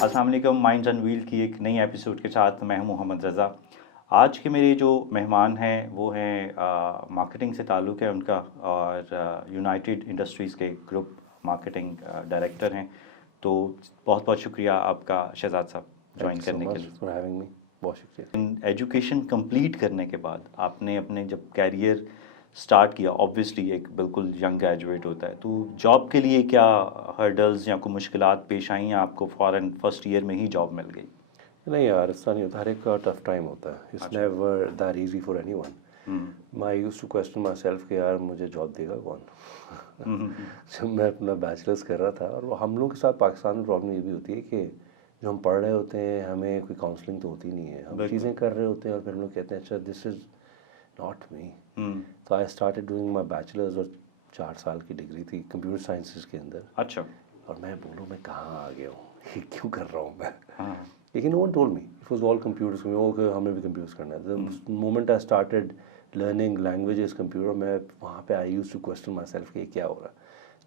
अस्सलाम वालेकुम। Minds unveil की एक नई एपिसोड के साथ मैं हूं मोहम्मद रज़ा। आज के मेरे जो मेहमान हैं वो हैं मार्केटिंग से ताल्लुक़ है उनका, और यूनाइटेड इंडस्ट्रीज़ के ग्रुप मार्केटिंग डायरेक्टर हैं। तो बहुत बहुत शुक्रिया आपका शहजाद साहब थैंक ज्वाइन यू सो करने के मच लिए। For having me. बहुत शुक्रिया। एजुकेशन कंप्लीट करने के बाद आपने अपने जब कैरियर स्टार्ट किया, ऑब्वियसली एक बिल्कुल यंग ग्रेजुएट होता है, तो जॉब के लिए क्या हर्डल्स या कोई मुश्किलात पेश आई या आपको फ़ौरन फर्स्ट ईयर में ही जॉब मिल गई? नहीं यार, ऐसा नहीं होता, हर एक का टफ टाइम होता है। इट्स अच्छा। Never that easy for anyone. Hmm मैं used to question my self कि यार मुझे जॉब देगा कौन। हम्म जब मैं अपना बैचलर्स कर रहा था, और वो हम लोग के साथ पाकिस्तान में प्रॉब्लम ये भी होती है कि जो हम पढ़ रहे होते हैं हमें कोई काउंसलिंग तो होती नहीं है, हम बिल्कुल। चीज़ें कर रहे होते हैं और फिर हम लोग कहते हैं अच्छा दिस इज़ नॉट मी। हम्म तो आई स्टार्टेड डूइंग माई बैचलर्स, और 4 साल की डिग्री थी कंप्यूटर साइंसेज के अंदर। अच्छा। और मैं बोलूँ मैं कहाँ आ गया हूँ, ये क्यों कर रहा हूँ मैं। हाँ। लेकिन no one told me it was all computers, okay हमें भी कंप्यूटर्स करना है। The moment I started learning languages computer, मैं वहाँ पे I used to question my self कि ये क्या हो रहा है।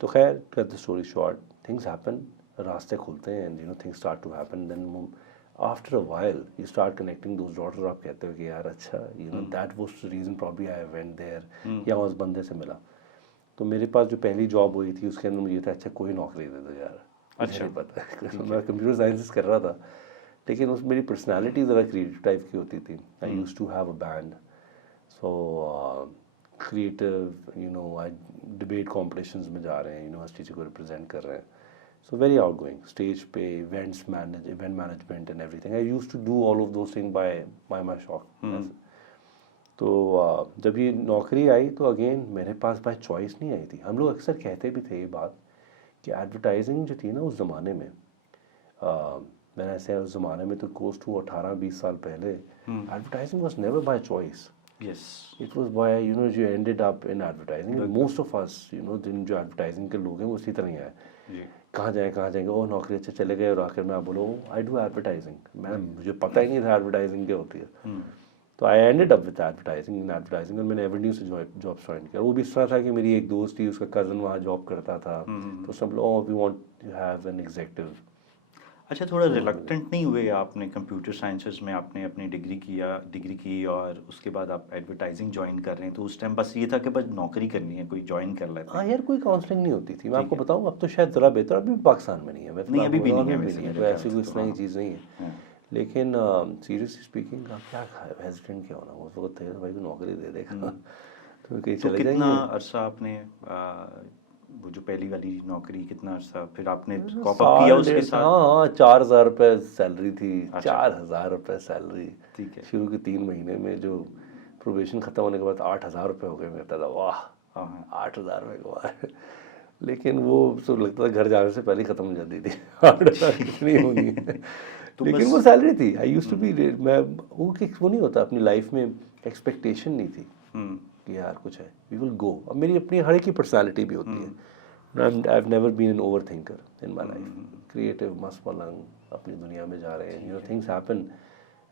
तो खैर, cut the story short, things happen, रास्ते खुलते हैं and things start to happen. Then after a while you start connecting those dots, और आप कहते हो कि यार अच्छा that was the reason probably I went there, या उस बंदे से मिला। तो मेरे पास जो पहली जॉब हुई थी उसके अंदर मुझे था अच्छा कोई नौकरी दे दो यार, मुझे अच्छा। नहीं पता ठीक मैं है। कंप्यूटर साइंसेस कर रहा था, लेकिन उस मेरी पर्सनालिटी ज़रा क्रिएटिव टाइप की होती थी। I used to have a band, so creative I debate competitions में जा रहे हैं, यूनिवर्सिटी को रिप्रेजेंट कर रहे हैं। So very outgoing stage पे, events manage, event management and everything. I used to do all of those thing by by my शौक। तो जब ये नौकरी आई तो अगेन मेरे पास बाय चॉइस नहीं आई थी। हम लोग अक्सर कहते भी थे ये बात कि एडवर्टाइजिंग जो थी ना उस ज़माने में, मैंने ऐसे उस ज़माने में तो क्लोज टू 18-20 साल पहले, advertising was never by choice. Yes. It was by you ended up in advertising. बिल्कुल। मोस्ट ऑफ अस जिन जो एडवर्टाइजिंग के लोग हैं वो उसी तरह ही आए। जी। कहाँ जाएँ कहाँ जाएंगे, ओ नौकरी अच्छे चले गए, और आखिर में आप बोलो आई डू एडवर्टाइजिंग। मैं मुझे पता ही नहीं था एडवर्टाइजिंग क्या होती है। तो I ended up with advertising in advertising, और मैंने एवेन्यू से जॉब ज्वाइन किया। वो भी इस तरह था कि मेरी एक दोस्त थी, उसका कज़न वहाँ जॉब करता था, तो सब लोग we want to have an executive. अच्छा, थोड़ा तो रिलक्टेंट नहीं हुए आपने कंप्यूटर साइंसेस में आपने अपनी डिग्री की और उसके बाद आप एडवर्टाइजिंग ज्वाइन कर रहे हैं, तो उस टाइम बस ये था कि बस नौकरी करनी है, कोई ज्वाइन कर लेते हाँ हैं? यार, कोई काउंसलिंग नहीं होती थी। मैं ठीक आपको है। बताऊँ अब तो शायद ज़रा बेहतर, अभी भी पाकिस्तान में नहीं है, मैं तो नहीं, मैं अभी आपको भी बताऊँ नहीं है अभी भी वैसे नहीं है, मेरे कोई ख्याल ऐसी कोई से इस तो। तरह की हाँ। चीज़ नहीं है। हाँ। लेकिन सीरियसली स्पीकिंग आप क्या हेजिटेंट क्या होना, उस वक्त थे तो भाई को नौकरी दे देगा तो कहीं तो चले कितना जाएंगे। अरसा आपने वो जो पहली वाली नौकरी, कितना अरसा फिर आपने कॉप अप किया साल उसके डेढ़, साथ? हाँ हाँ, 4,000 रुपये सैलरी थी। अच्छा। 4,000 रुपये सैलरी। ठीक है। शुरू के 3 महीने में जो प्रोबेशन ख़त्म होने के बाद 8,000 रुपये हो गए। मैं कहता था वाह, हाँ हाँ। 8,000 रुपये कमा। लेकिन वो तो लगता था घर जाने से पहले ही ख़त्म हो जाती थी 8,000 कितनी होनी है। तो लेकिन बस। वो सैलरी थी। आई यूज्ड टू बी, मैं वो नहीं होता अपनी लाइफ में, एक्सपेक्टेशन नहीं थी हम्म कि यार कुछ है, वी विल गो। अब मेरी अपनी हर एक की पर्सनैलिटी भी होती है। I've never been an overthinker in my life. Creative, मस्त मलंग अपनी दुनिया में जा रहे हैं, things happen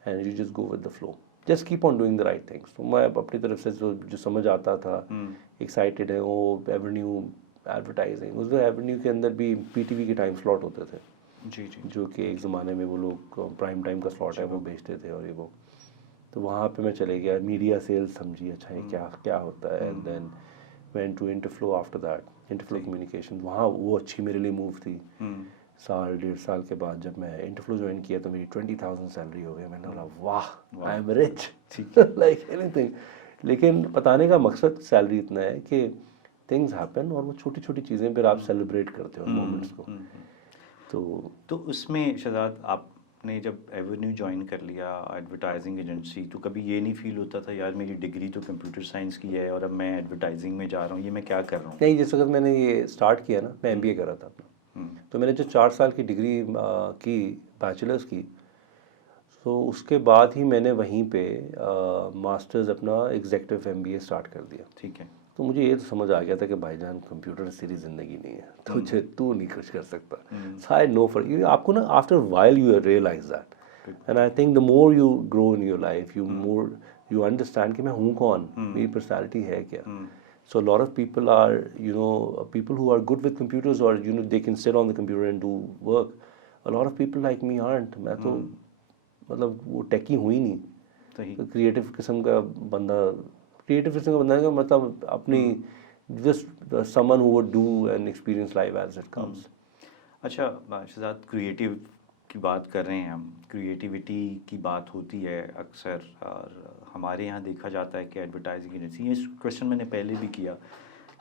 and you just go with the flow. Just keep on doing the right things. तो मैं अपनी तरफ से जो समझ आता था, एक्साइटेड है वो एवेन्यू एडवर्टाइजिंग, उस एवेन्यू के अंदर भी पीटीवी के टाइम स्लॉट होते थे, जी जी। जो कि एक ज़माने में वो लोग प्राइम टाइम का स्लॉट है वो बेचते थे, और ये वो, तो वहाँ पे मैं चले गया। मीडिया सेल्स समझी, अच्छा ये क्या क्या होता है। And then went to Interflow after that, Interflow communication. वहाँ वो अच्छी मेरे लिए मूव थी। साल 1.5 साल के बाद जब मैं इंटरफ्लो ज्वाइन किया तो मेरी 20,000 सैलरी हो गई। मैंने बोला वाह, I am rich like anything. लेकिन बताने का मकसद सैलरी इतना है कि थिंग्स हैपन, और वो छोटी छोटी चीज़ें फिर आप सेलिब्रेट करते हो मोमेंट्स को। तो उसमें शहजाद आपने जब एवेन्यू ज्वाइन कर लिया एडवर्टाइजिंग एजेंसी, तो कभी ये नहीं फील होता था यार मेरी डिग्री तो कंप्यूटर साइंस की है और अब मैं एडवर्टाइजिंग में जा रहा हूँ, ये मैं क्या कर रहा हूँ? नहीं, जिस वक्त मैंने ये स्टार्ट किया ना, मैं एमबीए कर रहा था अपना, तो मैंने जो 4 साल की डिग्री की, बैचलर्स की, तो उसके बाद ही मैंने वहीं पे मास्टर्स अपना एग्जेक्टिव एमबीए स्टार्ट कर दिया। ठीक है। तो मुझे ये तो समझ आ गया था कि भाईजान कंप्यूटर से तेरी ज़िंदगी नहीं है, तुझे तू नहीं कुछ कर सकता। So I know for you, आपको ना after while you realise that, and I think the more you grow in your life, you understand कि मैं हूँ कौन, मेरी पर्सनैलिटी है क्या। So a lot of people are, people who are good with computers, or they can sit on the computer and do work. a lot of people like me aren't. मैं तो मतलब वो टेकी हुई नहीं, सही तो क्रिएटिव किस्म का बंदा, क्रिएटिव किस्म का बंदा का मतलब अपनी just someone who would do and experience life as it comes. अच्छा शहजाद, क्रिएटिव की बात कर रहे हैं हम, क्रिएटिविटी की बात होती है अक्सर, और हमारे यहाँ देखा जाता है कि एडवर्टाइजिंग एजेंसी, ये क्वेश्चन मैंने पहले भी किया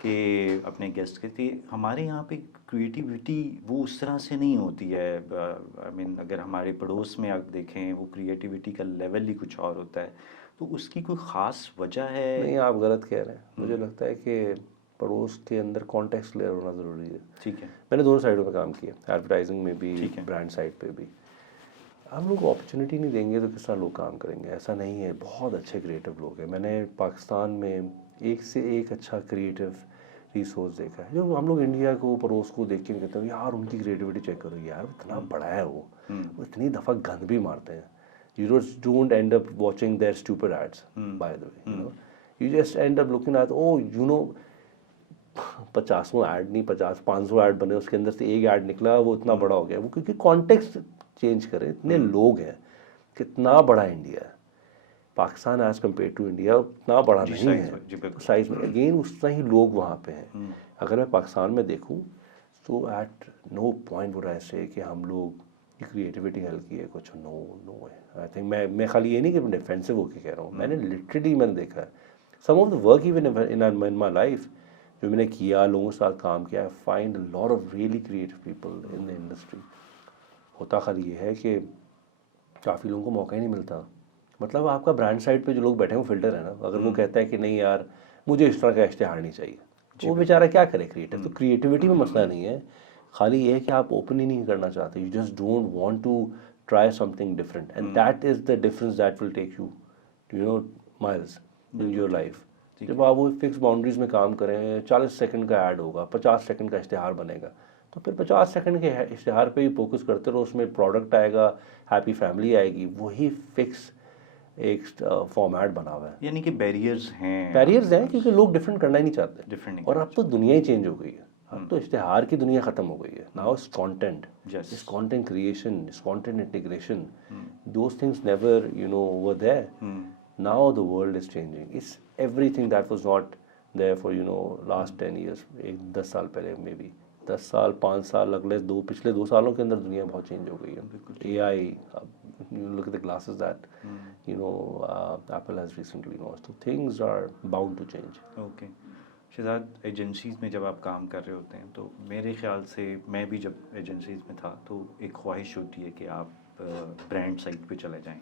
कि अपने गेस्ट के थे, हमारे यहाँ पे क्रिएटिविटी वो उस तरह से नहीं होती है. आई मीन अगर हमारे पड़ोस में आप देखें वो क्रिएटिविटी का लेवल ही कुछ और होता है, तो उसकी कोई ख़ास वजह है? नहीं, आप गलत कह रहे हैं. मुझे लगता है कि पड़ोस के अंदर कॉन्टेक्स्ट क्लियर होना ज़रूरी है. ठीक है. मैंने दोनों साइडों पे काम किया, एडवर्टाइजिंग में भी, ठीक है. ब्रांड साइड पे भी. हम लोग अपॉर्चुनिटी नहीं देंगे तो किस तरह लोग काम करेंगे? ऐसा नहीं है, बहुत अच्छे क्रिएटिव लोग हैं. मैंने पाकिस्तान में एक से एक अच्छा क्रिएटिव रिसोर्स देखा है, जो हम लोग इंडिया को, पड़ोस को देख के कहते हैं यार उनकी क्रिएटिविटी चेक करो, यार इतना बड़ा है वो इतनी दफ़ा गंद भी मारते हैं. You just don't end up watching their stupid ads, by the way. You just end up looking at, oh, 50 add नहीं, 500 ऐड बने, उसके अंदर से एक ऐड निकला, वो इतना बड़ा हो गया. वो क्योंकि कॉन्टेक्स्ट चेंज करें. इतने लोग हैं, कितना बड़ा इंडिया है. Pakistan as compare to India उतना बड़ा नहीं है साइज में. अगेन उतना ही लोग वहाँ पे हैं. अगर मैं पाकिस्तान में देखूँ तो at no point would I say कि हम लोग क्रिएटिविटी हेल्प की है कुछ. नो है. आई थिंक मैं खाली ये नहीं कि डिफेंसिव होकर कह रहा हूँ. मैंने देखा है some of the work even in my life जो मैंने किया, लोगों के साथ काम किया, I find a lot of really creative people in the industry. होता खाली ये है कि काफ़ी लोगों को मौका ही नहीं मिलता. मतलब आपका ब्रांड साइड पे जो लोग बैठे हैं वो फिल्टर है ना. अगर वो कहता है कि नहीं यार मुझे इस तरह का इश्तेहार नहीं चाहिए, तो वो बेचारा क्या करे क्रिएटिव. तो क्रिएटिविटी में मसला नहीं है, खाली ये है कि आप ओपन ही नहीं करना चाहते. You just don't want to try something different, and that is the difference that will take you miles in your life. जब आप वो फिक्स बाउंड्रीज में काम करें, 40 सेकंड का ऐड होगा, 50 सेकंड का इश्तेहार बनेगा, तो फिर 50 सेकंड के इश्तेहार पे ही फोकस करते रहो. उसमें प्रोडक्ट आएगा, हैप्पी फैमिली आएगी, वही फिक्स एक फॉर्मेट बना हुआ है. यानी कि बैरियर्स हैं क्योंकि लोग डिफरेंट करना ही नहीं चाहते. डिफरेंट. और अब तो दुनिया ही चेंज हो गई है. अब तो इश्तेहार की दुनिया ख़त्म हो गई है. Now it's content, it's content creation, it's content integration. Those things never were there. Now the world is changing. It's everything that was not there for last 10 years. 10 साल पहले, मे बी 10 साल 5 साल, पिछले 2 सालों के अंदर दुनिया बहुत चेंज हो गई है. AI, you look at the glasses that Apple has recently launched. So things are bound to change. Okay. Shahzad, agencies में जब आप काम कर रहे होते हैं तो मेरे ख्याल से, मैं भी जब एजेंसीज़ में था तो एक ख्वाहिश होती है कि आप ब्रांड साइट पे चले जाएं,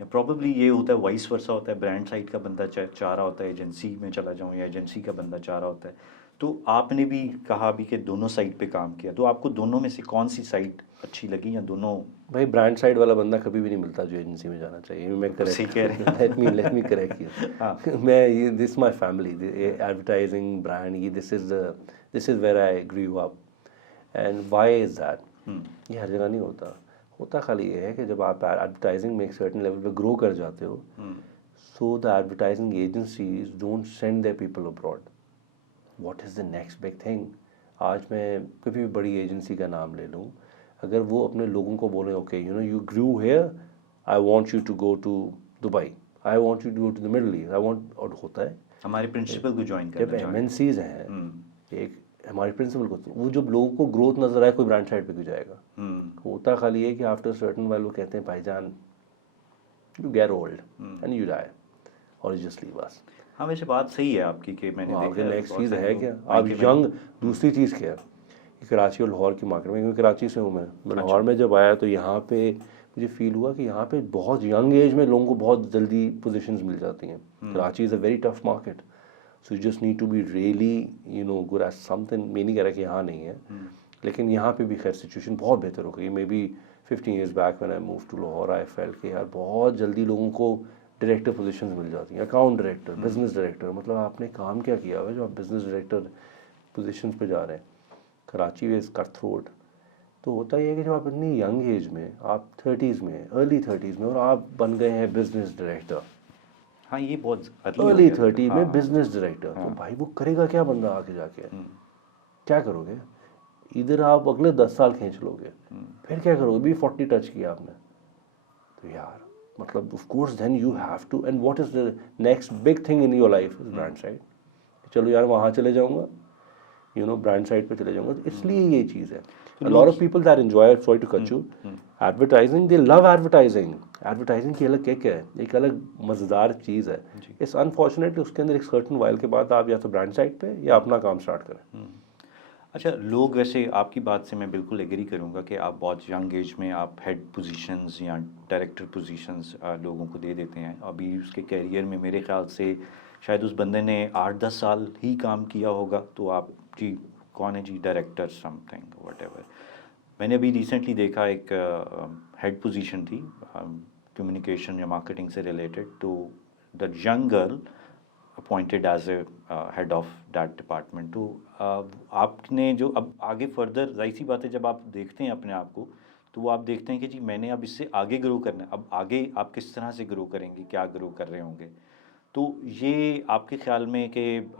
या प्रॉब्लली ये होता है वाइस वर्सा होता है, ब्रांड साइट का बंदा चाह रहा होता है एजेंसी में चला जाऊं, या एजेंसी का बंदा चाह रहा होता है. तो आपने भी कहा भी कि दोनों साइट पे काम किया, तो आपको दोनों में से कौन सी साइट अच्छी लगी, या दोनों? भाई ब्रांड साइड वाला बंदा कभी भी नहीं मिलता जो एजेंसी में जाना चाहिए. मैं लेट मी करेक्ट यू. मैं ये this my family, advertising, brand, ये this is where I grew up. And why is that? ये हर जगह नहीं होता. होता खाली ये है कि जब आप एडवर्टाइजिंग में एक सर्टेन लेवल पे ग्रो कर जाते हो, so the advertising agencies don't send their people abroad. What is the next big thing? आज मैं कभी भी बड़ी एजेंसी का नाम ले लूँ, अगर वो अपने लोगों को बोले okay you grew here, I want you to go to Dubai, I want you to go to the middle east, I want. और होता है हमारे प्रिंसिपल को ज्वाइन करना. जब MNCs हैं, एक हमारे प्रिंसिपल को, वो जब लोगों को ग्रोथ नजर आए, कोई ब्रांड साइड पे क्यों जाएगा? होता खाली है कि आफ्टर सर्टन वाइल वो कहते हैं भाईजान you get old and you die और यू जस्ट लीव अस. हाँ, वैसे बात सही है आपकी कि मैंने देखा नेक्स्ट चीज़ है क्या आप यंग. दूसरी चीज़ क्या है, कराची और लाहौर की मार्केट में, क्योंकि कराची से हूँ मैं लाहौर में जब आया तो यहाँ पे मुझे फील हुआ कि यहाँ पे बहुत यंग एज में लोगों को बहुत जल्दी पोजीशंस मिल जाती हैं. Karachi is a very tough market, so you just need to be really good at something. मैं नहीं कह रहा कि यहाँ नहीं है, लेकिन यहाँ पे भी खैर सिचुएशन बहुत बेहतर हो गई. Maybe 15 years back when I move to Lahore, I felt कि यार बहुत जल्दी लोगों को डायरेक्टर पोजीशंस मिल जाती हैं, अकाउंट डायरेक्टर, बिजनेस डायरेक्टर. मतलब आपने काम क्या किया हुआ जो आप बिजनेस डायरेक्टर पोजीशंस पे जा रहे हैं. Karachi is cut throat. तो होता ही है कि जब आप इतनी यंग एज में, आप 30s में, अर्ली 30s में, और आप बन गए हैं बिजनेस डायरेक्टर. हाँ, ये बहुत अर्ली 30 में बिजनेस डायरेक्टर. तो भाई वो करेगा क्या बंदा आके जाके? क्या करोगे? इधर आप अगले 10 साल खींच लोगे, फिर क्या करोगे? भी 40 टच किया आपने, तो यार मतलब of course then you have to, and what is the next big thing in your life? Is brand side. चलो यार वहाँ चले जाऊँगा, यू नो ब्रांड साइड पे चले जाऊँगा। तो इसलिए ये चीज़ है, a lot of people that enjoy, sorry to cut you, advertising, they love advertising. Advertising की अलग किक है, एक अलग मज़ेदार चीज़ है। इस अनफॉर्चुनेटली उसके अंदर एक सर्टन वाइल के बाद आप या तो ब्रांड साइड पे या अपना काम स्टार्ट करें। अच्छा, लोग वैसे आपकी बात से मैं बिल्कुल एग्री करूंगा कि आप बहुत यंग एज में आप हेड पोजीशंस या डायरेक्टर पोजीशंस लोगों को दे देते हैं। अभी उसके कैरियर में मेरे ख्याल से शायद उस बंदे ने 8-10 साल ही काम किया होगा, तो आप जी कौन है जी डायरेक्टर समथिंग वट। मैंने अभी रिसेंटली देखा एक हेड पोजीशन थी कम्युनिकेशन या मार्केटिंग से रिलेटेड, तो the young girl appointed as a head of that department. तो आपने जो अब आगे फर्दर, जाहिर सी बात है जब आप देखते हैं अपने आप को, तो वो आप देखते हैं कि जी मैंने अब इससे आगे ग्रो करना है। अब आगे आप किस तरह से ग्रो करेंगे, क्या ग्रो कर रहे होंगे, तो ये आपके ख्याल में कि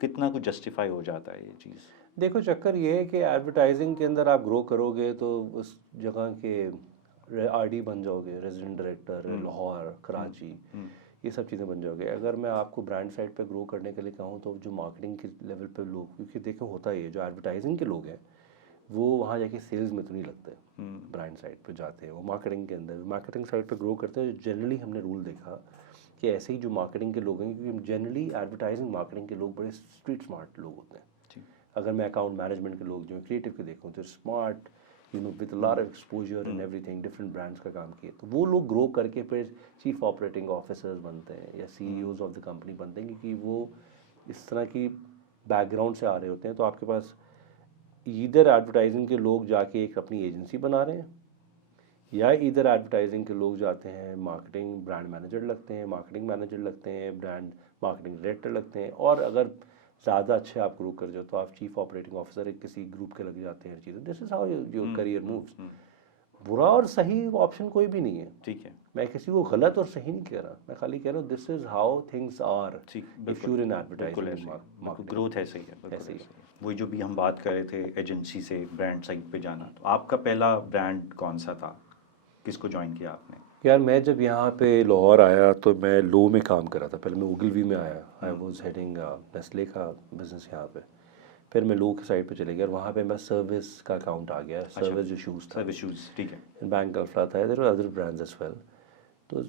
कितना कुछ जस्टिफाई हो जाता है ये चीज़? देखो चक्कर ये है कि एडवर्टाइजिंग के अंदर आप ग्रो करोगे तो उस जगह के आरडी बन जाओगे, रेजिडेंट डायरेक्टर, लाहौर, कराची, ये सब चीज़ें बन जाओगे। अगर मैं आपको ब्रांड साइड पे ग्रो करने के लिए कहूँ तो जो मार्केटिंग के लेवल पे लोग, क्योंकि देखो होता ही है जो एडवर्टाइजिंग के लोग हैं वो वहाँ जाके सेल्स में तो नहीं लगते, ब्रांड साइड पे जाते हैं, वो मार्केटिंग के अंदर मार्केटिंग साइड पे ग्रो करते हैं। जनरली हमने रूल देखा कि ऐसे ही जो मार्केटिंग के लोग हैं, क्योंकि जनरली एडवर्टाइजिंग मार्केटिंग के लोग बड़े स्ट्रीट स्मार्ट लोग होते हैं। अगर मैं अकाउंट मैनेजमेंट के लोग जो क्रिएटिव के देखूँ तो smart, you know with lot of exposure and everything, different brands का काम किए, तो वो लोग ग्रो करके फिर चीफ ऑपरेटिंग ऑफिसर्स बनते हैं या सीईओज ऑफ द कंपनी बनते हैं, क्योंकि वो इस तरह की बैकग्राउंड से आ रहे होते हैं। तो आपके पास इधर एडवर्टाइजिंग के लोग जाके एक अपनी एजेंसी बना रहे हैं, या इधर एडवर्टाइजिंग के लोग जाते हैं मार्केटिंग ब्रांड मैनेजर लगते हैं, मार्केटिंग मैनेजर लगते हैं, ब्रांड मार्केटिंग डायरेक्टर लगते हैं, और अगर ज़्यादा अच्छे आप ग्रो कर जाओ तो आप चीफ ऑपरेटिंग ऑफिसर एक किसी ग्रुप के लग जाते हैं। चीज़ें, this is how your career moves. बुरा और सही ऑप्शन कोई भी नहीं है, ठीक है, मैं किसी को गलत और सही नहीं कह रहा, मैं खाली कह रहा हूँ this is how things are if you in advertising. Growth ऐसे ही है, ऐसे ही। वही जो भी हम बात कर रहे थे एजेंसी से ब्रांड साइड पे जाना, तो आपका पहला ब्रांड कौन सा था, किसको ज्वाइन किया आपने? यार मैं जब यहाँ पे लाहौर आया तो मैं लो में काम कर रहा था। पहले मैं ओगिलवी में आया, आई वाज हेडिंग नेस्ले का बिजनेस यहाँ पे। फिर मैं लो के साइड पे चले गया और वहाँ पे मैं सर्विस का अकाउंट आ गया। सर्विस जो शूज़ था, सर्विस शूज़, ठीक है। बैंक गल्फा था, there were other brands as well. तो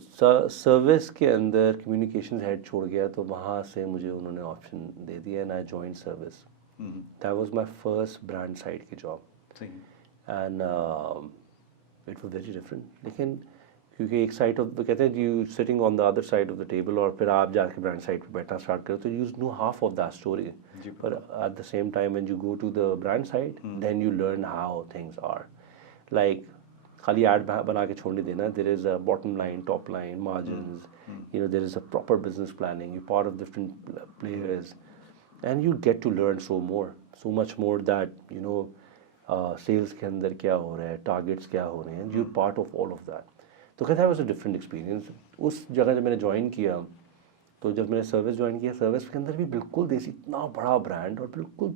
सर्विस के अंदर कम्युनिकेशन हेड छोड़ गया, तो वहाँ से मुझे उन्होंने ऑप्शन दे दिया and I join service. That was my first brand side की job, and it was very different. लेकिन क्योंकि एक साइड ऑफ, कहते हैं you sitting on the other side of the table, और फिर आप जाके ब्रांड साइड पे बैठना स्टार्ट करो तो you know half of that story. पर at the same time when you go to the brand side then you learn how things are. Like खाली ऐड बना के छोड़ नहीं देना, there is a bottom line, top line, margins, you know there is a proper business planning, you part of different players and you get to learn so much more that you know sales के अंदर क्या हो रहा है, targets क्या हो रहे हैं, you part of all of that. तो कहता है वॉज अ डिफरेंट एक्सपीरियंस। उस जगह जब मैंने ज्वाइन किया, तो जब मैंने सर्विस ज्वाइन किया, सर्विस के अंदर भी बिल्कुल देसी, इतना बड़ा ब्रांड और बिल्कुल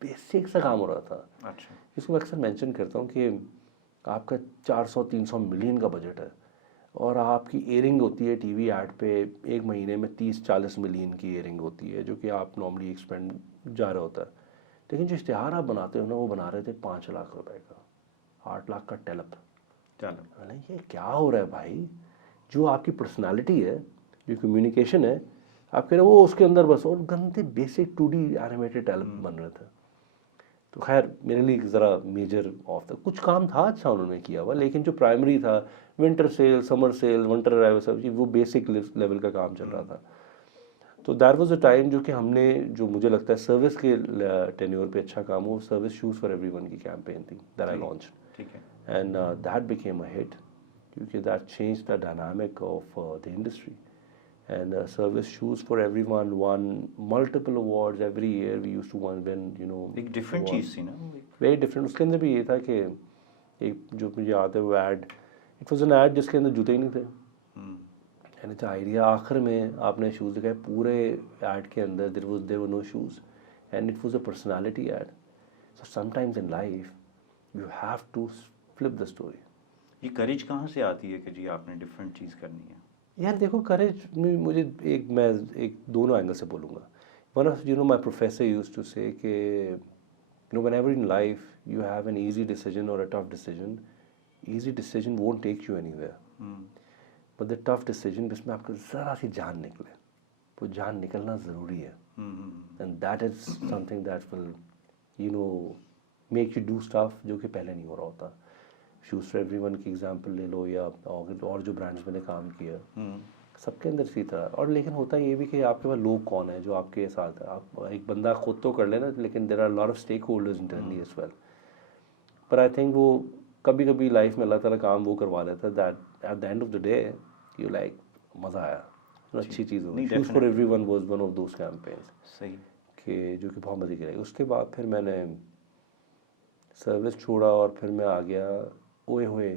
बेसिक सा काम हो रहा था। अच्छा, इसको मैं अक्सर मेंशन करता हूँ कि आपका 400-300 मिलियन का बजट है और आपकी एयरिंग होती है टीवी ऐड पे एक महीने में 30-40 मिलियन की एयरिंग होती है, जो कि आप नॉर्मली एक्सपेंड जा रहा होता है। लेकिन जो इश्तिहार आप बनाते हो ना, वो बना रहे थे 5 लाख रुपए का, 8 लाख का टेलप। चलो ये क्या हो रहा है भाई? जो आपकी पर्सनालिटी है, जो कम्युनिकेशन है, आप कह रहे हो वो उसके अंदर बस, और गंदे बेसिक 2D एनिमेटेड एल्बम बन रहे थे। तो खैर मेरे लिए ज़रा मेजर ऑफ था, कुछ काम था अच्छा उन्होंने किया हुआ, लेकिन जो प्राइमरी था winter sale, summer sale, winter arrival, सब चीज़ वो बेसिक लेवल का काम चल रहा था। तो दैट वाज अ टाइम जो कि हमने, जो मुझे लगता है सर्विस के टेन्योर पे अच्छा काम हो, सर्विस शूज़ फॉर एवरीवन की कैंपेन थी दैट आई लॉन्च्ड, ठीक है, and that became a hit क्योंकि that changed the dynamic of the industry, and service shoes for everyone won multiple awards every year. We used to win, you know, एक different चीज़ थी ना, very different। उसके अंदर भी ये था कि एक जो मुझे याद है वो ad, it was an ad जिसके अंदर जूते ही नहीं थे, एंड इट्स आइडिया आखिर में आपने शूज़ दिखाए, पूरे एड के अंदर there were no shoes and it was a personality ad. So sometimes in life, you have to flip the story. ये करेज कहाँ से आती है कि जी आपने डिफरेंट चीज़ करनी है? यार देखो, करेज में मुझे मैं एक दोनों एंगल से बोलूँगा. One of my professor used to say कि whenever in life you have an easy decision or a tough decision, easy decision won't take you anywhere. But the tough decision जिसमें आपको ज़रा सी जान निकले, वो जान निकलना ज़रूरी है. And that is something that will make you do stuff जो कि पहले नहीं हो रहा होता. शूज़ फॉर एवरीवन की एग्जांपल ले लो, या और जो ब्रांड्स मैंने काम किया, सबके अंदर इसी तरह. और लेकिन होता ये भी कि आपके पास लोग कौन है जो आपके साथ है. आप एक बंदा खुद तो कर लेना, लेकिन there are lot of stakeholders internally as well. पर आई थिंक वो कभी कभी लाइफ में अल्लाह ताला काम वो करवा देता है that at the end of the day you like मज़ा आया, अच्छी चीज़ हो. Shoes for everyone was one of those campaigns. सही कि जो कि बहुत मज़े की रही. उसके बाद फिर मैंने सर्विस छोड़ा और फिर मैं आ गया ओए होए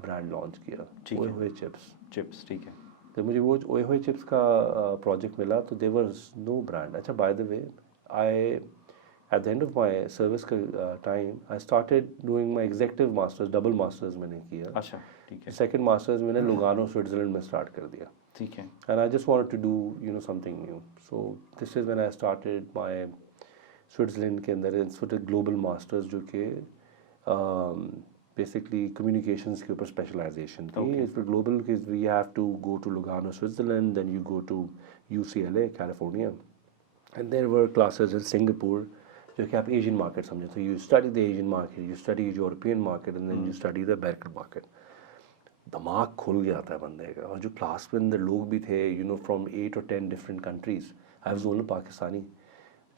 ब्रांड लॉन्च किया. ओए होए चिप्स. ठीक है. तो मुझे वो ओए होए चिप्स का प्रोजेक्ट मिला, तो देयर वाज नो ब्रांड. अच्छा, by the way, I at the end of my service का time I started doing my executive masters. Double masters मैंने किया. अच्छा, ठीक है. सेकंड मास्टर्स मैंने लुगानो स्विट्जरलैंड में स्टार्ट कर दिया. ठीक है. And I just wanted to do something new. So this is when I started my Switzerland के अंदर इंस्टीट्यूट ग्लोबल मास्टर्स, जो कि बेसिकली कम्युनिकेशंस के ऊपर स्पेशलाइजेशन थी. इट्स फॉर ग्लोबल कि we have to go to Lugano Switzerland, then you go to UCLA California, and there were classes in Singapore, जो कि आप एशियन मार्केट समझे. तो you study the Asian market, you study European market, and then you study the American market. दिमाग खुल गया था बंदे का. और जो क्लास में अंदर लोग भी थे from 8 or 10 different countries. I was only Pakistani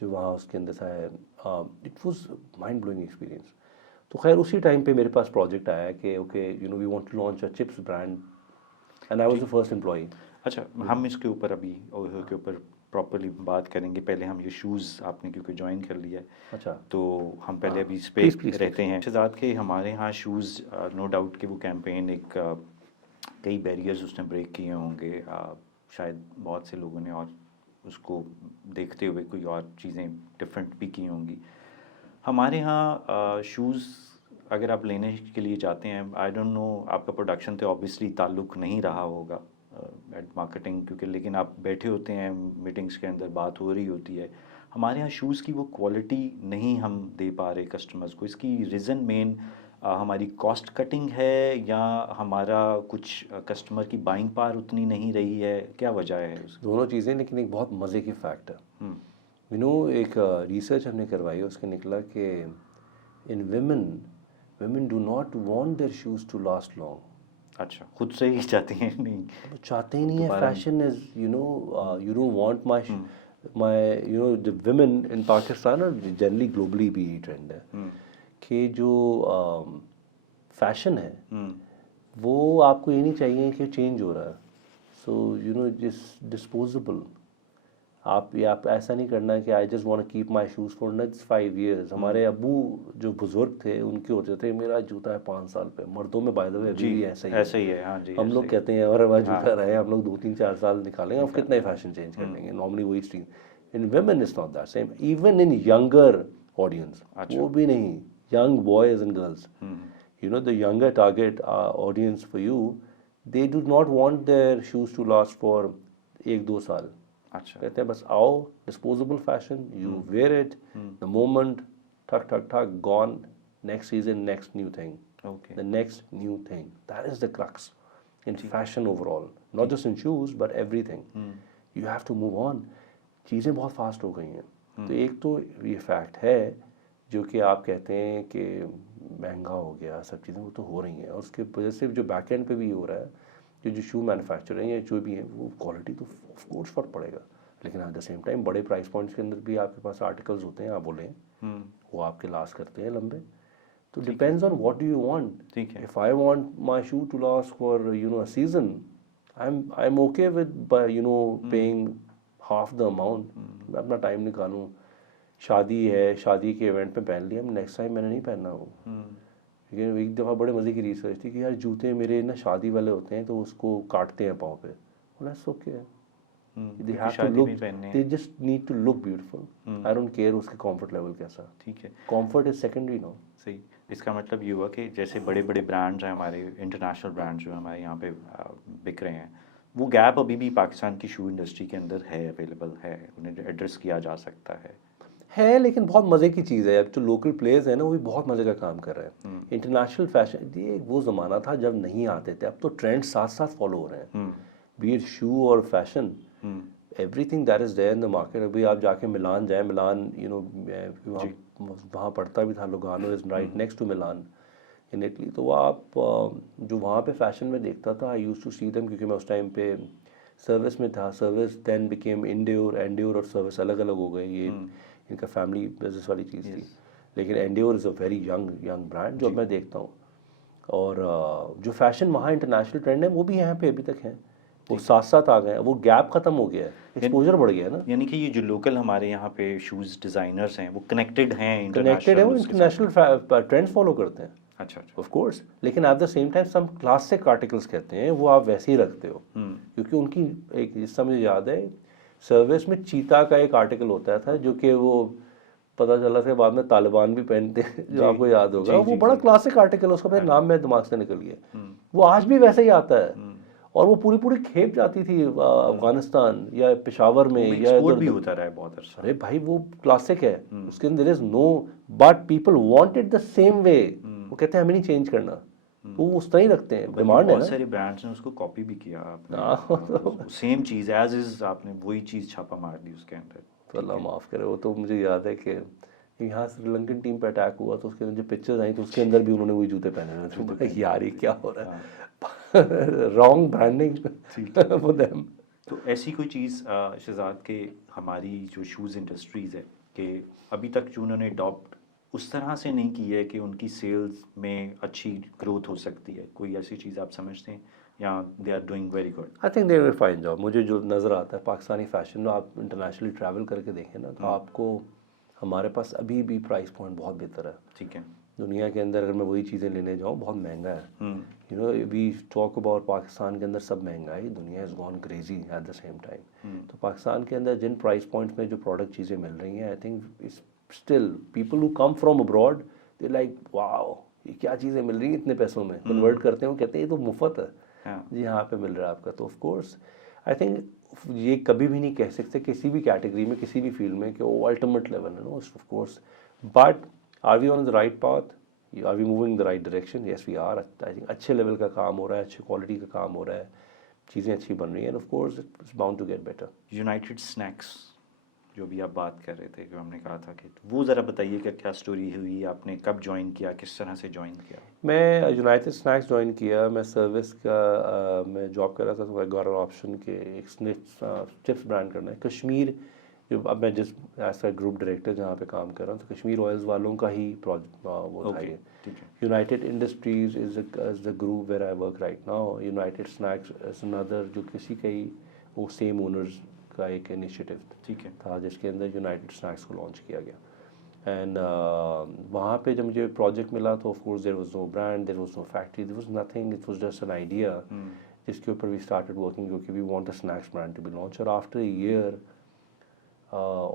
जो वहाँ उसके अंदर था. It was mind blowing experience. तो खैर उसी टाइम पे मेरे पास प्रोजेक्ट आया कि okay we want to launch a chips brand, and I was the first employee. अच्छा, हम इसके ऊपर अभी ओहे के ऊपर प्रॉपर्ली बात करेंगे. पहले हम ये शूज़ आपने क्योंकि ज्वाइन कर लिया है, अच्छा, तो हम पहले अभी इस पे रहते हैं. शहजाद के हमारे यहाँ शूज़ नो डाउट कि वो कैंपेन एक कई बैरियर्स उसने ब्रेक किए होंगे. शायद बहुत से लोगों ने और उसको देखते हुए कोई और चीज़ें डिफरेंट भी की होंगी. हमारे यहाँ शूज़ अगर आप लेने के लिए जाते हैं, आई डोंट नो आपका प्रोडक्शन तो ऑब्वियसली ताल्लुक़ नहीं रहा होगा एट मार्केटिंग, क्योंकि लेकिन आप बैठे होते हैं मीटिंग्स के अंदर, बात हो रही होती है. हमारे यहाँ शूज़ की वो क्वालिटी नहीं हम दे पा रहे कस्टमर्स को. इसकी रीज़न मेन हमारी कॉस्ट कटिंग है, या हमारा कुछ कस्टमर की बाइंग पावर उतनी नहीं रही है? क्या वजह है उसकी? दोनों चीज़ें. लेकिन एक बहुत मज़े की फैक्ट है. एक रिसर्च हमने करवाई, उसके निकला कि इन women do not want their shoes to last long. अच्छा, खुद से ही चाहते हैं? नहीं, वो चाहते ही नहीं है. Fashion is you don't want my the women in Pakistan और जनरली ग्लोबली भी यही ट्रेंड है कि जो फैशन है वो आपको ये नहीं चाहिए कि चेंज हो रहा है. सो जिस डिस्पोजेबल आप ऐसा नहीं करना है कि I just want to keep my shoes for next 5 years. हमारे अबू जो बुजुर्ग थे उनके होते थे मेरा जूता है 5 साल पे. मर्दों में बाय द वे अभी भी ऐसा ही है. हाँ जी, हम लोग कहते हैं और हमारा जूता रहे, हम लोग 2-3-4 साल निकालेंगे, हम कितना फैशन चेंज कर लेंगे. नॉर्मली वही still. In women is not that same. Even in younger audience, वो भी नहीं, young boys and girls, the younger target audience for you, they do not want their shoes to last for 1-2 साल. अच्छा, कहते हैं बस आओ, disposable fashion, you wear it the moment, ठक ठक ठक, gone, next season, next new thing, the next new thing. That is the crux in fashion overall, not just in shoes but everything. You have to move on. चीज़ें बहुत fast हो गई हैं. तो एक तो ये फैक्ट है जो कि आप कहते हैं कि महंगा हो गया, सब चीज़ें वो तो हो रही हैं, और उसके वजह से जो बैक एंड पे भी हो रहा है, जो शू मैन्युफैक्चर हैं या जो भी हैं, वो क्वालिटी तो ऑफ कोर्स फर्क पड़ेगा. लेकिन एट द सेम टाइम बड़े प्राइस पॉइंट्स के अंदर भी आपके पास आर्टिकल्स होते हैं, आप बोलें वो आपके लास्ट करते हैं लंबे. तो depends on what do you want. ठीक है. If I want my shoe to last for a season, I am okay with paying half the amount. मैं अपना टाइम निकालूँ, शादी है, शादी के इवेंट में पहन लिया, नेक्स्ट टाइम मैंने नहीं पहनना वो. लेकिन एक दफ़ा बड़े मज़े की रिसर्च थी कि यार जूते मेरे ना शादी वाले होते हैं तो उसको काटते हैं पाँव पे. बोला ओके, दे क्योंकि हैव टू शादी लुक, में पहनने हैं। They just need to look beautiful. I don't care उसके कंफर्ट लेवल कैसा, ठीक है, कंफर्ट इज सेकेंडरी नो। सही। इसका मतलब ये हुआ कि जैसे बड़े बड़े ब्रांड्स हैं हमारे, इंटरनेशनल ब्रांड्स जो हमारे यहाँ पे बिक रहे हैं, वो गैप अभी भी पाकिस्तान की शू इंडस्ट्री के अंदर है, अवेलेबल है, उन्हें एड्रेस किया जा सकता है, लेकिन बहुत मज़े की चीज़ है। अब जो लोकल प्लेयर्स हैं ना, वो भी बहुत मज़े का काम कर रहे हैं। इंटरनेशनल फैशन, ये वो ज़माना था जब नहीं आते थे, अब तो ट्रेंड साथ साथ फॉलो हो रहे हैं, बी इट शू और fashion, everything that is there in the market. अभी आप जाके मिलान जाए, मिलान यू नो वहाँ पढ़ता भी था, Lugano is right next to Milan in Italy. तो वो आप जो वहाँ पे फैशन में देखता था, I use to see them, क्योंकि मैं उस टाइम पे सर्विस में था। Service then became Ndure, Ndure और सर्विस अलग अलग हो गए, ये इनका फैमिली बिजनेस वाली चीज़ थी। लेकिन endure is a very young brand जो अब मैं देखता हूँ। और जो फैशन वहाँ इंटरनेशनल ट्रेंड है, वो भी यहाँ पे अभी तक है, वो साथ साथ आ गए हैं, वो गैप ख़त्म हो गया है, एक्सपोजर बढ़ गया है ना। यानी कि ये जो लोकल हमारे यहाँ पे शूज़ डिज़ाइनर्स हैं वो कनेक्टेड हैं कनेक्टेड है, वो इंटरनेशनल उसके साथ। इंटरनेशनल ट्रेंड्स फॉलो करते हैं अच्छा अच्छा। Of course. लेकिन at the same time some classic articles कहते हैं, वो आप वैसे ही रखते हो, क्योंकि उनकी एक, जिसका मुझे याद है, सर्विस में चीता का एक आर्टिकल होता था, जो कि वो पता चला था बाद में तालिबान भी पहनते हैं, जो आपको याद होगा। वो बड़ा क्लासिक आर्टिकल, उसका मेरे नाम में दिमाग से निकल गया। वो आज भी वैसे ही आता है, और वो पूरी पूरी खेप जाती थी अफगानिस्तान या पेशावर में, या एक्सपोर्ट भी होता रहा है बहुत अर्सा। अरे भाई वो क्लासिक है, उसके अंदर is no, but people want it the same way. वो कहते हैं हमें नहीं चेंज करना, तो वो उस तरह ही रखते हैं, डिमांड है ना। बहुत सारे ब्रांड्स ने उसको कॉपी भी किया आपने, सेम चीज़ एज इज, आपने वही चीज़ छापा मार दी उसके अंदर। तो अल्लाह माफ़ करे। वो तो मुझे याद है कि यहाँ श्रीलंकन टीम पे अटैक हुआ, तो उसके अंदर जो पिक्चर्स आई, तो उसके अंदर भी उन्होंने वही जूते पहने हुए थे। यार ये क्या हो रहा है, रॉन्ग ब्रांडिंग फॉर देम। तो ऐसी कोई चीज़ शहजाद के, हमारी जो शूज़ इंडस्ट्रीज़ है, कि अभी तक जो उन्होंने अडॉप्ट उस तरह से नहीं की है कि उनकी सेल्स में अच्छी ग्रोथ हो सकती है, कोई ऐसी चीज़ आप समझते हैं, या they are doing very good? I think they will fine job. मुझे जो नज़र आता है पाकिस्तानी फैशन में, आप इंटरनेशनली ट्रैवल करके देखें ना, तो आपको हमारे पास अभी भी प्राइस पॉइंट बहुत बेहतर है। ठीक है। दुनिया के अंदर अगर मैं वही चीज़ें लेने जाऊँ, बहुत महंगा है। You know we talk about Pakistan के अंदर सब महंगा है, दुनिया is gone crazy at the same time. तो पाकिस्तान के अंदर जिन प्राइस पॉइंट्स में जो प्रोडक्ट चीज़ें मिल रही हैं, I think still people who come from abroad, they like wow, ये क्या चीज़ें मिल रही हैं इतने पैसों में, कन्वर्ट करते हैं, वो कहते हैं ये तो मुफ्त है जी, यहाँ पे मिल रहा है आपका। तो ऑफ कोर्स आई थिंक ये कभी भी नहीं कह सकते किसी भी कैटेगरी में, किसी भी फील्ड में, कि वो अल्टीमेट लेवल है no, of course. But are we on the right path, are we moving the right direction? Yes we are. I think अच्छे लेवल का काम हो रहा है, अच्छी क्वालिटी का काम हो रहा है, चीज़ें अच्छी बन रही हैं, and of course it's bound to get better. United Snacks जो भी आप बात कर रहे थे, जो हमने कहा था, कि वो ज़रा बताइए कि क्या स्टोरी हुई, आपने कब ज्वाइन किया, किस तरह से ज्वाइन किया? मैं यूनाइटेड स्नैक्स ज्वाइन किया, मैं सर्विस का मैं जॉब कर रहा था, तो गौर ऑप्शन के एक चिप्स ब्रांड करना है कश्मीर, जो अब मैं जिस ऐसा ग्रुप डायरेक्टर जहाँ पे काम कर रहा हूँ, तो कश्मीर ऑयल्स वालों का ही प्रोजेक्ट वो था ये। United Industries is the group where I work right now. United Snacks is another, जो किसी का ही वो सेम ओनर्स का एक इनिशिएटिव था, जिसके अंदर यूनाइटेड स्नैक्स को लॉन्च किया गया। एंड वहाँ पे जब मुझे प्रोजेक्ट मिला, तो of course there was no brand, there was no factory, there was nothing, it was just an idea जिसके ऊपर वी स्टार्टेड वर्किंग, क्योंकि we want a snacks brand to be launch. और after a year,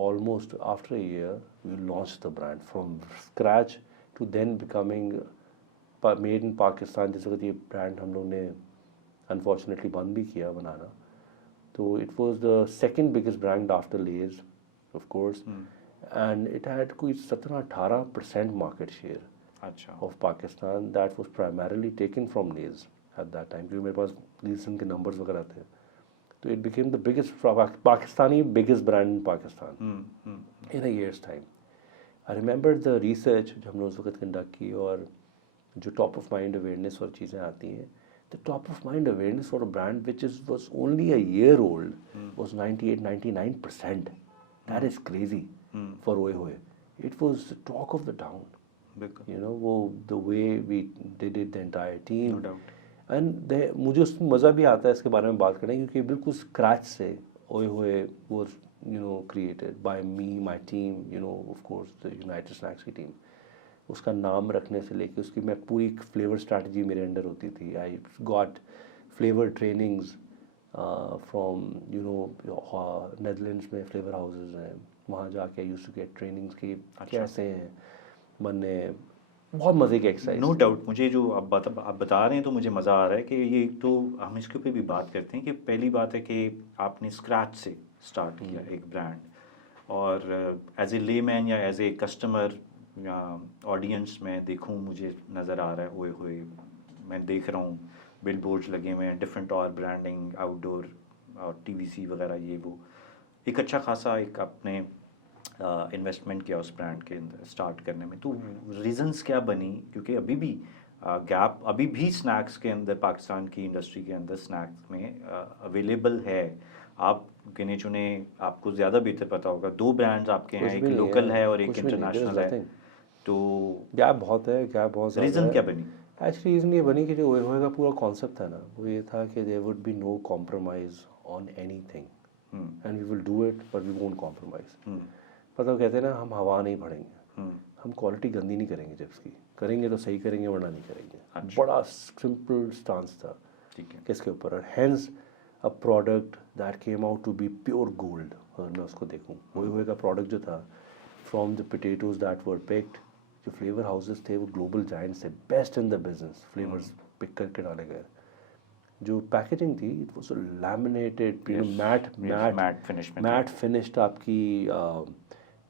almost after a year, we launched the brand from scratch to then becoming made in Pakistan. जिस वक्त ये brand हम लोग ने unfortunately बंद भी किया बनाना, तो it was the second biggest brand after Lays of course, and it had कोई 17-18% market share of Pakistan, that was primarily taken from Lays at that time, क्योंकि मेरे पास लीसन के नंबर्स वगैरह थे। So it became the biggest Pakistani biggest brand in Pakistan in a year's time. I remember the research जो हमने उस वक्त conduct की, और जो टॉप ऑफ माइंड अवेयरनेस और चीज़ें आती हैं, the top of mind awareness for a brand which was only a year old was 98-99%. That is crazy for Oye Hoye. It was the talk of the town. You know, the way we did it, the entire team. No doubt. And मुझे उसमें मज़ा भी आता है इसके बारे में बात करने, क्योंकि बिल्कुल स्क्रैच से ओए हुए वो created by me, my team, of course the United snacks की टीम। उसका नाम रखने से लेके उसकी मैं पूरी फ्लेवर स्ट्रैटेजी मेरे अंडर होती थी। I got flavour trainings from you know Netherlands में फ्लेवर हाउसेज हैं, वहाँ जाके यूज्ड टू गेट ट्रेनिंग्स की कैसे हैं बनने, बहुत मज़े की एक्सरसाइज। नो डाउट, मुझे जो आप बता रहे हैं तो मुझे मज़ा आ रहा है कि ये तो हम इसके ऊपर भी बात करते हैं कि पहली बात है कि आपने स्क्रैच से स्टार्ट किया एक ब्रांड, और एज ए लेमैन या एज ए कस्टमर या ऑडियंस में देखूं, मुझे नज़र आ रहा है ओए होए, मैं देख रहा हूँ बिल बोर्ड्स लगे हुए हैं, डिफरेंट और ब्रांडिंग आउटडोर और टीवीसी वगैरह ये वो, एक अच्छा खासा एक आपने इन्वेस्टमेंट किया उस ब्रांड के अंदर स्टार्ट करने में। तो रीजंस क्या बनी, क्योंकि अभी भी गैप अभी भी स्नैक्स के अंदर, पाकिस्तान की इंडस्ट्री के अंदर स्नैक्स में अवेलेबल है। आप गिने चुने, आपको ज़्यादा बेहतर पता होगा, 2 ब्रांड्स आपके हैं, एक लोकल है और एक इंटरनेशनल है, तो गैप बहुत है, गैप बहुत ज़्यादा रीज़न है। क्या बनी? एक्चुअली रीज़न ये बनी कि जो ओए होए का पूरा कॉन्सेप्ट था ना, वो ये था कि there would be no compromise on anything and we will do it but we won't compromise. मतलब कहते हैं ना, हम हवा नहीं भरेंगे, हम क्वालिटी गंदी नहीं करेंगे चिप्स की, करेंगे तो सही करेंगे वरना नहीं करेंगे। अच्छा। बड़ा सिंपल स्टांस था ठीक है। किसके ऊपर, और hence a product that came out to be pure gold. अगर मैं उसको देखूँ, ओए होए का प्रोडक्ट जो था, from the potatoes that were picked, जो फ्लेवर हाउसेस थे वो ग्लोबल जायंट्स थे, best in the business, flavours pick करके डाले गए। जो पैकेजिंग थी, it was laminated, you know, matte finished आपकी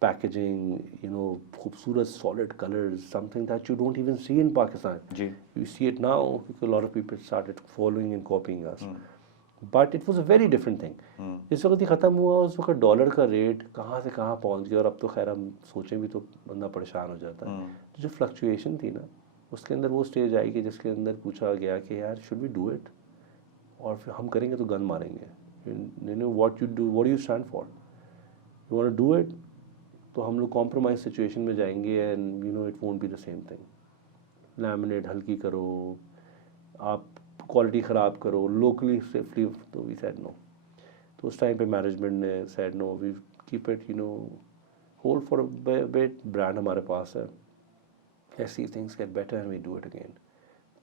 पैकेजिंग, यू नो, खूबसूरत solid colours, something that you don't even see in Pakistan. जी। You see it now because a lot of people started following and copying us. But it was a very different thing. जिस वक्त ये ख़त्म हुआ, उस वक्त dollar का rate कहाँ से कहाँ पहुँच गया, और अब तो खैर हम सोचें भी तो बंदा परेशान हो जाता है। जो फ्लक्चुएशन थी ना, उसके अंदर वो स्टेज आई कि जिसके अंदर पूछा गया कि यार शुड वी डू इट, और फिर हम करेंगे तो गन मारेंगे। You know what you do, what you stand for, you want to do it, तो हम लोग कॉम्प्रोमाइज सिचुएशन में जाएंगे and you know it won't be the same thing. Laminate हल्की करो, आप क्वालिटी ख़राब करो, लोकली सेफली, तो वी सेड नो। तो उस टाइम पे मैनेजमेंट ने said no, we keep it, you know, hold for a bit, brand हमारे पास है, let's see things get better and we do it again.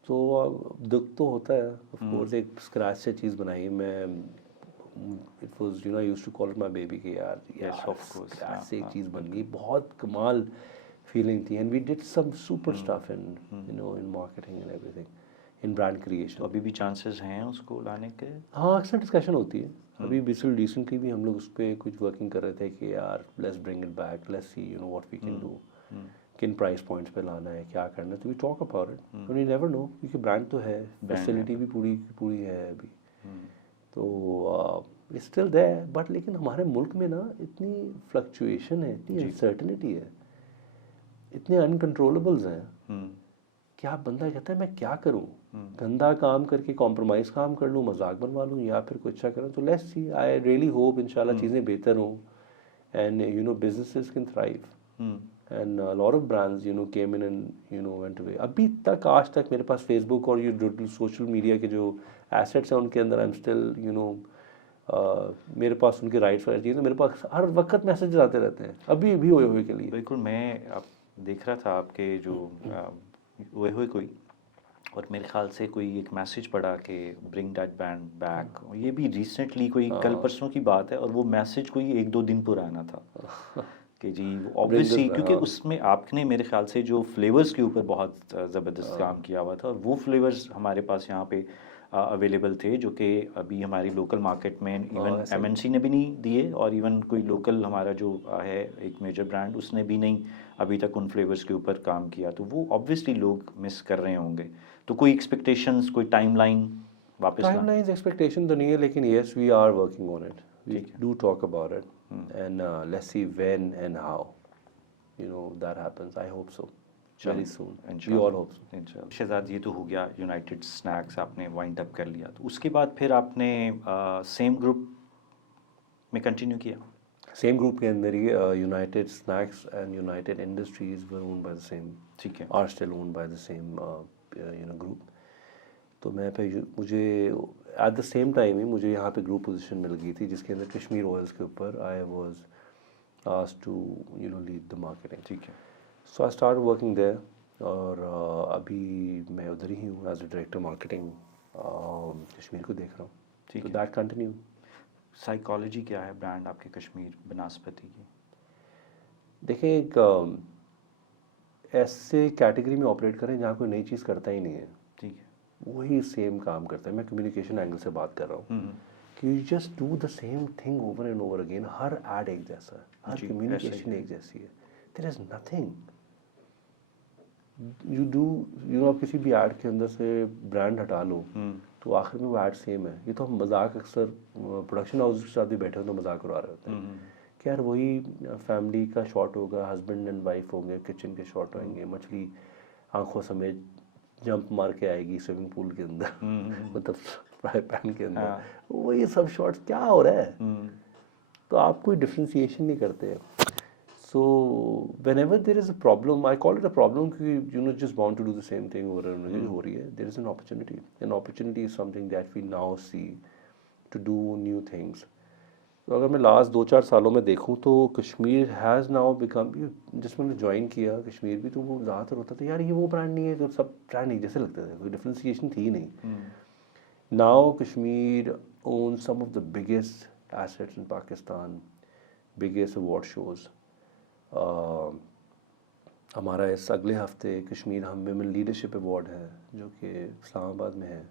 तो दुख तो होता है ऑफ कोर्स, एक स्क्रैच से चीज़ बनाई मैं, it was, you know, I used to call it my baby कि यार स्क्रैच से एक चीज़ बन गई, बहुत कमाल फीलिंग थी। And we did some super stuff in, you know, in marketing and everything, in brand creation. तो अभी भी चांसेस हैं उसको लाने के? हाँ, अक्सर डिस्कशन होती है। अभी बिल्कुल रिसेंटली भी हम लोग उस पर कुछ वर्किंग कर रहे थे कि यार let's bring it back, let's see, you know, what we can do, किन प्राइस पॉइंट्स पे लाना है, क्या करना है, तो we talk about it, but we never know, क्योंकि ब्रांड तो है, फैसिलिटी भी पूरी पूरी है अभी। तो इट्स स्टिल देयर, बट लेकिन हमारे मुल्क में ना इतनी फ्लक्चुएशन है, इतनी अनसर्टनिटी है, इतने अनकंट्रोलेबल्स हैं कि आप बंदा कहता है मैं क्या करूं, गंदा काम करके कॉम्प्रोमाइज़ काम कर लूं, मजाक बनवा लूं, या फिर कुछ अच्छा करूं। तो let's see, I really hope इंशाल्लाह चीज़ें बेहतर हों and you no businesses can thrive and lot of brands, you know, came in and you no went away. अभी तक, आज तक मेरे पास फेसबुक और ये सोशल मीडिया के जो एसेट्स हैं उनके अंदर I am still, you know, मेरे पास उनके राइट्स वाली चीज़ है, मेरे पास हर वक्त मैसेज आते रहते हैं, अभी भी हुए हुए के लिए। बिल्कुल, मैं आप देख रहा था आपके जो हुए हुए कोई, और मेरे ख्याल से कोई एक मैसेज पड़ा कि ब्रिंग दैट बैंड बैक, ये भी रिसेंटली कोई कल परसों की बात है, और वो मैसेज कोई 1-2 दिन पुराना था कि जी ऑब्वियसली, क्योंकि उसमें आपने मेरे ख्याल से जो फ्लेवर्स के ऊपर बहुत ज़बरदस्त काम किया हुआ था, और वो फ्लेवर्स हमारे पास यहाँ पे अवेलेबल थे जो कि अभी हमारी लोकल मार्केट में इवन एमएनसी ने भी नहीं दिए, और इवन कोई लोकल हमारा जो है एक मेजर ब्रांड, उसने भी नहीं अभी तक उन फ्लेवर्स के ऊपर काम किया। तो वो ऑब्वियसली लोग मिस कर रहे होंगे। तो कोई एक्सपेक्टेशंस, कोई टाइमलाइन वापस ना? टाइमलाइंस एक्सपेक्टेशन तो नहीं है, लेकिन yes we are working on it, we do talk about it and let's see when and how, you know, that happens. I hope so very soon, we all hope so इंशाल्लाह। शहजाद, ये तो हो गया United Snacks, आपने wind up कर लिया, तो उसके बाद फिर आपने सेम ग्रुप में कंटिन्यू किया? सेम ग्रुप के अंदर ही United Snacks and United Industries were owned by the same, ठीक है, are still owned by the same, you know, group. तो मैं फिर, मुझे एट द सेम टाइम ही मुझे यहाँ पे ग्रुप पोजीशन मिल गई थी जिसके अंदर कश्मीर ऑयल्स के ऊपर I was asked to, you know, lead the marketing. ठीक है। So I start working there, और अभी मैं उधर ही हूँ as a director marketing, Kashmir को देख रहा हूँ। ठीक तो है। That continue. साइकोलॉजी क्या है ब्रांड आपके कश्मीर बनास्पति की? देखें, एक ऐसे कैटेगरी में ऑपरेट करें जहाँ कोई नई चीज़ करता ही नहीं है, ठीक है। वही सेम काम करता है। मैं कम्युनिकेशन एंगल से बात कर रहा हूँ हम्म, कि you just do the same thing over and over again. हर एड एक जैसा है, हर जी, ऐसा कम्युनिकेशन ही है। एक जैसी है। There is nothing you do, you know, आप किसी भी एड के अंदर से ब्रांड हटा लो तो आखिर में वो एड सेम है। ये तो हम मजाक अक्सर प्रोडक्शन हाउस के साथ भी बैठे हो तो मजाक उड़ा रहे होते हैं कि यार वही फैमिली का शॉट होगा, हस्बैंड एंड वाइफ होंगे, किचन के शॉट होंगे, मछली आंखों समेत जंप मार के आएगी स्विमिंग पूल के अंदर मतलब फ्राई पैन के अंदर, हाँ। वो ये सब शॉट्स क्या हो रहा है? तो आप कोई डिफ्रेंशिएशन नहीं करते। सो whenever there is a problem, I call it a problem क्योंकि you know just bound to do the same thing over and over हो रही है। There is an opportunity. An opportunity is something that we now see to do new things. तो अगर मैं last 2-4 सालों में देखूं तो कश्मीर हैज़ नाउ बिकम, जिसमें मैंने ज्वाइन किया कश्मीर भी, तो वो ज़्यादातर होता था यार ये वो ब्रांड नहीं है, तो सब ब्रांड एक जैसे लगते थे, कोई डिफ्रेंसिएशन थी ही नहीं। Now Kashmir own some of the biggest assets in Pakistan, biggest award shows. हमारा इस अगले हफ्ते कश्मीर हम विमेन लीडरशिप अवार्ड है जो कि इस्लामाबाद में है।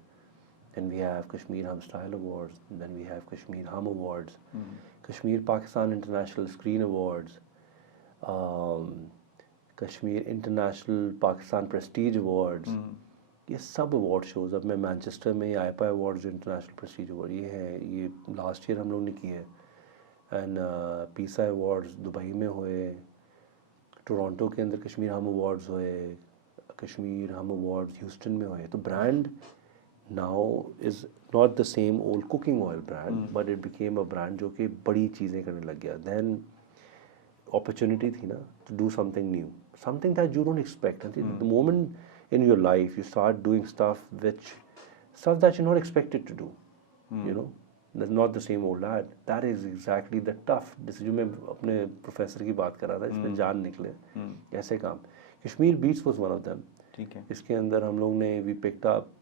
Then we have Kashmir Hum Style Awards. Then we have Kashmir Hum Awards. Kashmir Pakistan International Screen Awards. Kashmir International Pakistan Prestige Awards. ये सब अवार्ड शोज़, अब मैं मैनचेस्टर में आईपा अवार्ड जो इंटरनेशनल प्रेस्टीज अवार्ड ये है, ये लास्ट ईयर हम लोग ने किए। एंड पीसा अवार्ड्स दुबई में हुए, टोरंटो के अंदर कश्मीर हम अवार्ड्स हुए, कश्मीर हम अवार्ड्स ह्यूस्टन में हुए। तो brand now is not the same old cooking oil brand, but it became a brand जो कि बड़ी चीज़ें करने लग गया। Then opportunity थी ना to do something new, something that you don't expect. And the moment in your life you start doing stuff that you're not expected to do, you know, that's not the same old ad. That is exactly the tough decision। मैं अपने professor की बात कर रहा था, इसमें जान निकले ऐसे काम। Kashmir beats was one of them। ठीक है। इसके अंदर हम लोग ने we picked up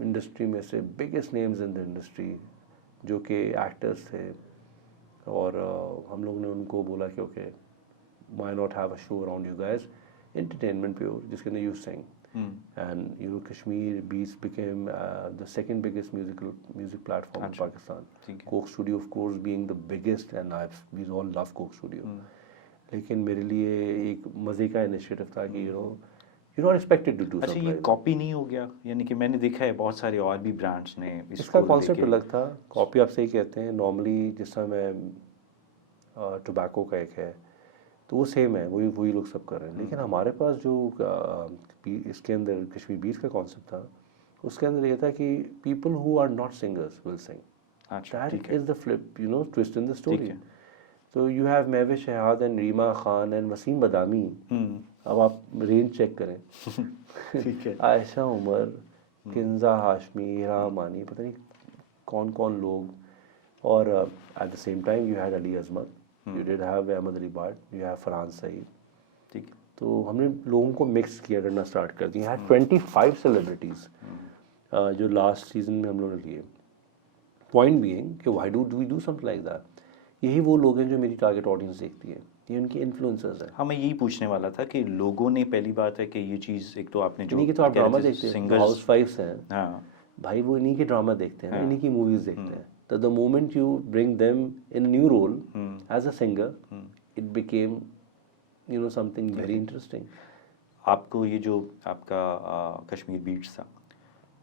इंडस्ट्री में से biggest names in the industry जो कि एक्टर्स थे, और हम लोग ने उनको बोला कि okay why not have a show around you guys, entertainment pure, जिसके अंदर you sing. And you know Kashmir beats became the second biggest music platform in Pakistan, Coke Studio of course being the biggest, and we all love Coke Studio. लेकिन मेरे लिए एक मज़े का initiative था कि you're not expected to do अच्छा, something ये like that। कॉपी नहीं हो गया? यानी कि मैंने देखा है बहुत सारे और भी ब्रांड्स ने इसका कॉन्सेप्ट अलग था, कॉपी आप सही कहते हैं। नॉर्मली जिस तरह मैं टोबैको का एक है तो वो सेम है, वही लोग सब कर रहे हैं। लेकिन हमारे पास जो इसके अंदर कश्मीर बीट्स का कॉन्सेप्ट था, उसके अंदर ये था कि people who are not singers will sing. अच्छा, ठीक दैट है। Is the flip, you know, twist in the story. ठीक है। तो you have Mahwish Shahad and Reema Khan and Waseem Badami. अब आप रेंज चेक करें ठीक है। आयशा उमर, किंजा हाशमी, हिरा मानी, पता नहीं कौन कौन लोग। और at the same time you had Ali Azmat, you did have Ahmed Ali Butt, you have Farhan Saeed. ठीक है। तो हमने लोगों को मिक्स किया करना स्टार्ट कर दिया। हैड 25 सेलिब्रिटीज़ जो लास्ट सीजन में हम लोग ने लिए। पॉइंट बीइंग कि why do we do something like that, यही वो लोग हैं जो मेरी टारगेट ऑडियंस देखती है, ये उनके इन्फ्लुएंसर्स हैं। हाँ, मैं यही पूछने वाला था कि लोगों ने, पहली बात है कि ये चीज़, एक तो आपने जो इन्हीं के तो आप कह रहे ड्रामा थे, देखते हैं, सिंगर्स, हाउस वाइफ्स हैं हाँ, भाई, वो इन्हीं के ड्रामा देखते हैं ना, हाँ। इन्हीं की मूवीज़ देखते हैं। तो the moment you bring them in new role as a singer, it became you know something very interesting. आपको ये जो आपका कश्मीर बीट्स था,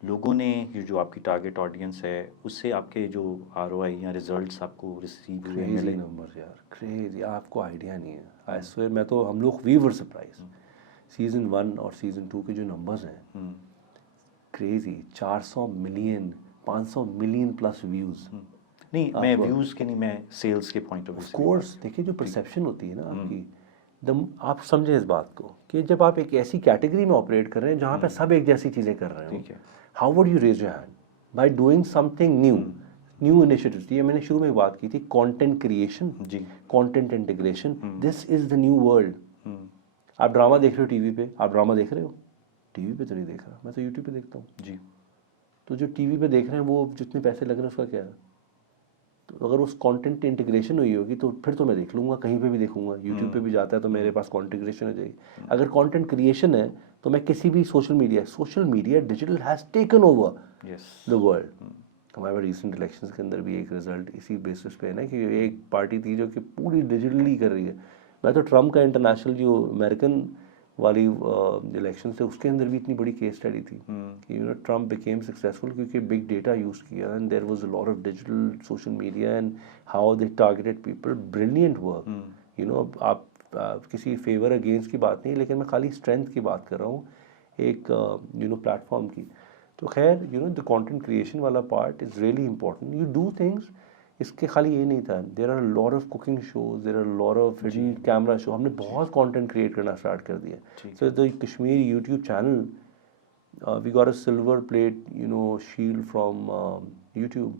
लोगों ने, ये जो आपकी टारगेट ऑडियंस है, उससे आपके जो ROI या रिजल्ट्स आपको रिसीव हुए, क्रेजी मिले? नंबर्स यार, क्रेजी, आपको आइडिया नहीं है। आई स्वेयर, मैं तो, हम लोग वी वर सरप्राइज। सीज़न 1 और सीज़न 2 के जो नंबर्स हैं, crazy. 400 million, 500 million plus views. नहीं, मैं व्यूज़ के नहीं, मैं सेल्स के पॉइंट ऑफ व्यू से। कोर्स देखिए, जो परसेप्शन होती है ना आपकी, आप समझें इस बात को कि जब आप एक ऐसी कैटेगरी में ऑपरेट कर रहे हैं जहाँ पे सब एक जैसी चीज़ें कर रहे ठीक हैं, है। How would you raise your hand by doing something new initiatives. ये मैंने शुरू में बात की थी, कंटेंट क्रिएशन, जी। Content integration, this is the new world. आप ड्रामा देख रहे हो टीवी पे, आप ड्रामा देख रहे हो? टीवी पे तो नहीं देख रहा, मैं तो यूट्यूब पे देखता हूँ। जी। तो जो टीवी पे देख रहे हैं वो जितने पैसे लग रहे हैं उसका क्या है? तो अगर उस कंटेंट इंटीग्रेशन हुई होगी तो फिर तो मैं देख लूँगा, कहीं पे भी देखूंगा, यूट्यूब पे भी जाता है तो मेरे पास कंटेंट क्रिएशन हो जाएगी। अगर कंटेंट क्रिएशन है तो मैं किसी भी social media digital has taken over the world. हमारे रिसेंट इलेक्शंस के अंदर भी एक रिजल्ट इसी बेसिस पे है ना कि एक पार्टी थी जो कि पूरी डिजिटली कर रही है। मैं तो ट्रम्प का इंटरनेशनल जो अमेरिकन वाली इलेक्शन थे उसके अंदर भी इतनी बड़ी केस स्टडी थी कि ट्रम्प बिकेम सक्सेसफुल क्योंकि बिग डेटा यूज़ किया and there was a lot of digital social media and how they targeted people, brilliant work. आप किसी फेवर अगेंस्ट की बात नहीं, लेकिन मैं खाली स्ट्रेंथ की बात कर रहा हूँ एक प्लेटफॉर्म की। तो खैर द कंटेंट क्रिएशन वाला part is really important. You do things, इसके खाली ये नहीं था, there are lot of cooking shows, there are lot of hidden camera show. हमने बहुत कंटेंट क्रिएट करना स्टार्ट कर दिया। So the Kashmir YouTube channel we got a silver plate shield from YouTube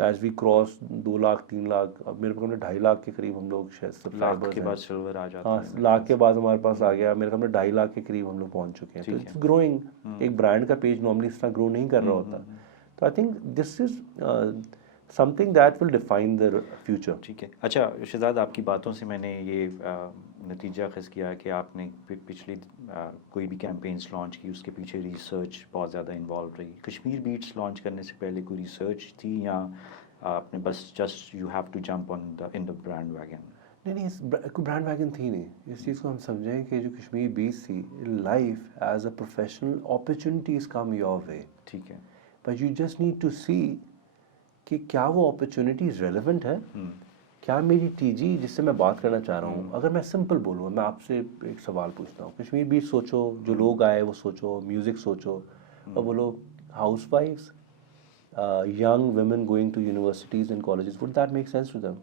as we cross 2 lakh 3 lakh. अब मेरे को 2.5 लाख के करीब हम लोग शायद लाख के बाद सिल्वर आ जाता है। हाँ, लाख के बाद हमारे पास आ गया, मेरे ख्याल में 2.5 लाख के करीब हम लोग पहुंच चुके हैं। तो इट्स ग्रोइंग। एक ब्रांड का पेज नॉर्मली इस तरह ग्रो नहीं कर रहा होता। तो I think this is something that will define the future. ठीक है। अच्छा शहजाद, आपकी बातों से मैंने ये नतीजा खस किया कि आपने पिछली कोई भी कैंपेन्स लॉन्च की उसके पीछे रिसर्च बहुत ज़्यादा इन्वॉल्व रही। कश्मीर बीट्स लॉन्च करने से पहले कोई रिसर्च थी या आपने बस just you have to jump on the in the brand wagon? नहीं, कोई ब्रांड वैगन थी नहीं। इस चीज़ को हम समझें कि जो कश्मीर बीट्स थी, life as a professional opportunities come your way. ठीक है। But you just need to see कि क्या वो अपॉर्चुनिटीज़ रेलेवेंट है। क्या मेरी टीजी जिससे मैं बात करना चाह रहा हूँ, अगर मैं सिंपल बोलूँ, मैं आपसे एक सवाल पूछता हूँ, कश्मीर बीट सोचो, जो लोग आए वो सोचो, म्यूज़िक सोचो, और बोलो house wifes, young women going to universities and colleges, would that make sense to them?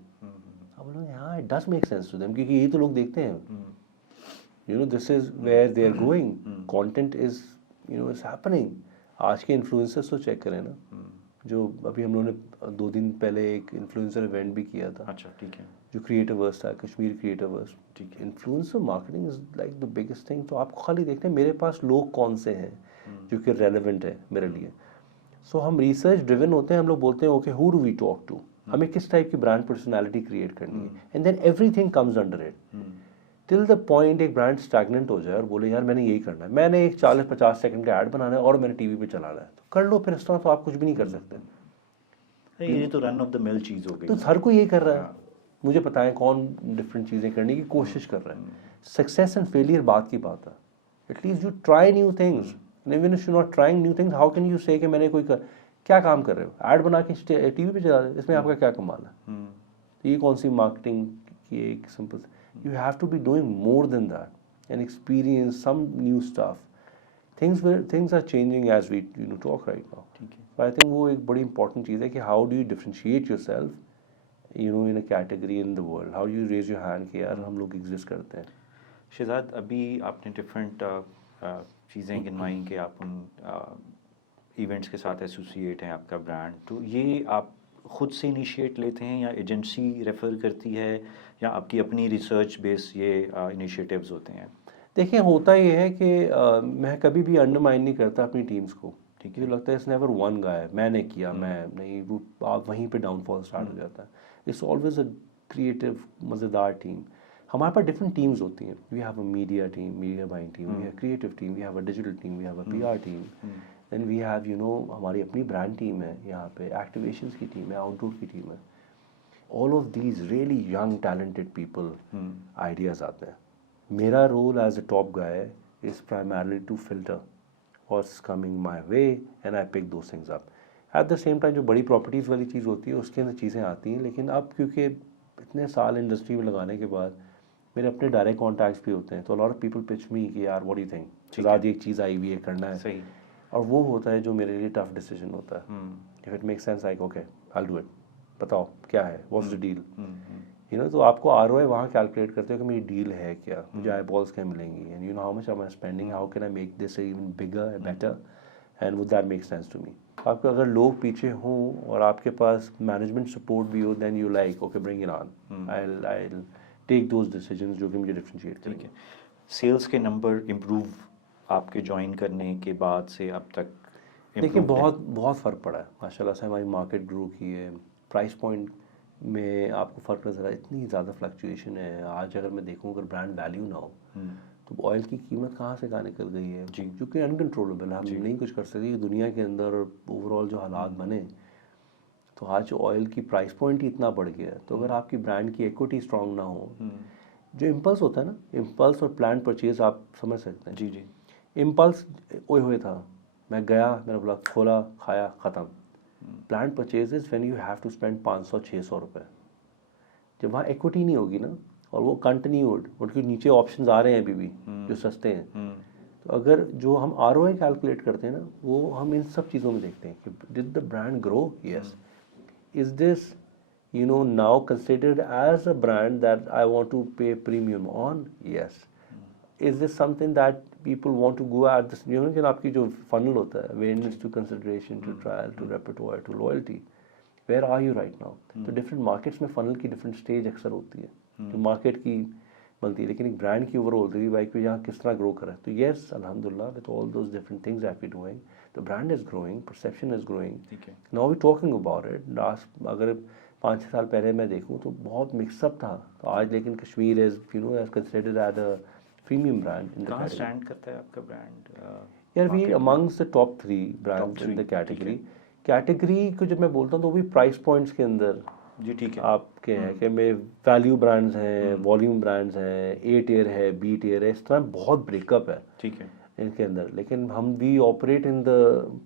अब बोलो हाँ, it does make sense to them, क्योंकि यही तो लोग देखते हैं। This is where they are going, content is is happening. आज के इन्फ्लुएंसर्स तो चेक करें ना, जो अभी हम लोगों ने 2 दिन पहले एक इन्फ्लुएंसर इवेंट भी किया था। अच्छा, ठीक है। जो क्रिएटिवर्स था, कश्मीर क्रिएटिवर्स। ठीक है। Influencer marketing is like the biggest thing. तो आपको खाली देखना है मेरे पास लोग कौन से हैं जो कि रेलेवेंट है मेरे लिए। सो हम रिसर्च ड्रिवन होते हैं, हम लोग बोलते हैं okay who do we talk to, हमें किस टाइप की ब्रांड पर्सनैलिटी क्रिएट करनी है, and then everything comes under it till the point एक ब्रांड स्टैग्नेंट हो जाए और बोले यार मैंने यही करना है, मैंने एक 40-50 सेकंड का ऐड बनाना है और मैंने टीवी पे चलाना है, तो कर लो फिर। इस तरह तो आप कुछ भी नहीं कर सकते। ये तो रन ऑफ द मिल चीज़ हो गई। तो हर कोई यही कर रहा है। मुझे पता है कौन डिफरेंट चीज़ें करने की कोशिश कर रहा है। सक्सेस एंड फेलियर बात की बात है। At least you try new things, even if you not trying new things, how can you से कि मैंने क्या काम कर रहे हो? ऐड बना के टीवी पे चला रहे हो, इसमें आपका क्या कमाल है? तो ये कौन सी मार्केटिंग की एक simple, you have to be doing more than that and experience some new stuff. Things are changing as we talk right now. ठीक है। So I think वो एक बड़ी इंपॉर्टेंट चीज़ है कि how do you differentiate yourself in a category in the world, how do you raise your hand कि यार हम लोग एग्जिस्ट करते हैं। शहजाद, अभी आपने डिफरेंट चीज़ें गिनवाई कि आप उन इवेंट्स के साथ एसोसिएट हैं, आपका ब्रांड, तो ये आप खुद से इनिशिएट लेते हैं या एजेंसी रेफ़र करती है या आपकी अपनी रिसर्च बेस ये इनिशिएटिव्स होते हैं? देखिए होता ये है कि मैं कभी भी अंडरमाइन नहीं करता अपनी टीम्स को। ठीक है, लगता है इट्स नेवर वन गाय, मैंने किया, मैं नहीं, वो आप वहीं पे डाउनफॉल स्टार्ट हो जाता है। इट्स ऑलवेज अ क्रिएटिव मज़ेदार टीम। हमारे पास डिफरेंट टीम्स होती हैं। We have a media team, media buying team, we have creative team, we have a digital team, we have a PR team, then we have हमारी अपनी brand team है, यहाँ पे एक्टिवेशंस की टीम है, आउटडोर की टीम है। All of these really young talented people, ideas आते हैं। मेरा role as a top guy is primarily to filter what's coming my way and I pick those things up. At the same time जो बड़ी properties वाली चीज़ होती है उसके अंदर चीज़ें आती हैं, लेकिन अब क्योंकि इतने साल इंडस्ट्री में लगाने के बाद मेरे अपने डायरेक्ट कॉन्टैक्ट्स भी होते हैं, तो lot of people pitch me कि यार what do you think, Shahzad एक चीज़ आई हुई है, करना है। सही। और वो होता है जो मेरे लिए टफ डिसीजन होता है। If it make sense like okay I will do it, बताओ क्या है, व्हाट्स द डील। तो आपको ROI वहाँ कैलकुलेट करते हो कि मेरी डील है क्या, मुझे आई बॉल्स क्या मिलेंगी, and how much am I spending, how can I make this even bigger better, and would that make sense to me. आपको अगर लोग पीछे हों और आपके पास मैनेजमेंट सपोर्ट भी हो, then you like okay bring it on, I will take those decisions जो कि मुझे डिफरेंशिएट करेंगे। सेल्स के नंबर इम्प्रूव आपके ज्वाइन करने के बाद से अब तक देखिए बहुत बहुत फ़र्क पड़ा है माशाल्लाह से, हमारी मार्केट ग्रो की है, प्राइस पॉइंट में आपको फ़र्क नज़र आ, इतनी ज़्यादा फ्लक्चुएशन है। आज अगर मैं देखूं अगर ब्रांड वैल्यू ना हो तो ऑयल की कीमत कहाँ से कहाँ निकल गई है, जो कि अनकंट्रोलेबल है, हम नहीं कुछ कर सकते। दुनिया के अंदर ओवरऑल जो हालात बने, तो आज ऑयल की प्राइस पॉइंट ही इतना बढ़ गया है। तो अगर आपकी ब्रांड की इक्विटी स्ट्रांग ना हो, जो इम्पल्स होता है ना, इम्पल्स और प्लान परचेज आप समझ सकते हैं। जी जी। इम्पल्स ओए हुए था, मैं गया, मैंने बोला खोला, खाया, ख़त्म। Plan purchases when you have to spend 500-600 रुपये, जब वहाँ इक्विटी नहीं होगी ना, और वो कंटिन्यूड, उनके नीचे ऑप्शंस आ रहे हैं अभी भी जो सस्ते हैं, तो अगर जो हम ROI कैलकुलेट करते हैं ना, वो हम इन सब चीज़ों में देखते हैं कि did the brand grow, yes, is this now considered as a brand that I want to pay premium on, yes, is this something that people want to go at this, कि आपकी जो funnel होता है, awareness to consideration to trial to repertoire to loyalty, where are you right now? तो different markets में funnel की different stage अक्सर होती है, जो market की बनती है, लेकिन एक ब्रांड की ओवरऑल देखिए भाई कि यहाँ किस तरह ग्रो कर रहा है। तो येस अल्हम्दुलिल्लाह with all those different things that we doing, the brand is growing, perception is growing, now we talking about it. Last अगर 5-6 साल पहले मैं देखूँ तो बहुत मिक्सअप था, तो आज लेकिन Kashmir is as considered as a premium brand in the category. Stand करता है आपका ब्रांड? यार we amongst the top 3 brands in the category. Category को जब मैं बोलता हूँ तो भी प्राइस पॉइंट्स के अंदर जी ठीक है आपके हैं कि में वैल्यू ब्रांड्स हैं, वॉल्यूम ब्रांड्स हैं, A टियर है, B टियर है, इस तरह बहुत ब्रेकअप है, ठीक है, इनके अंदर। लेकिन हम we operate in the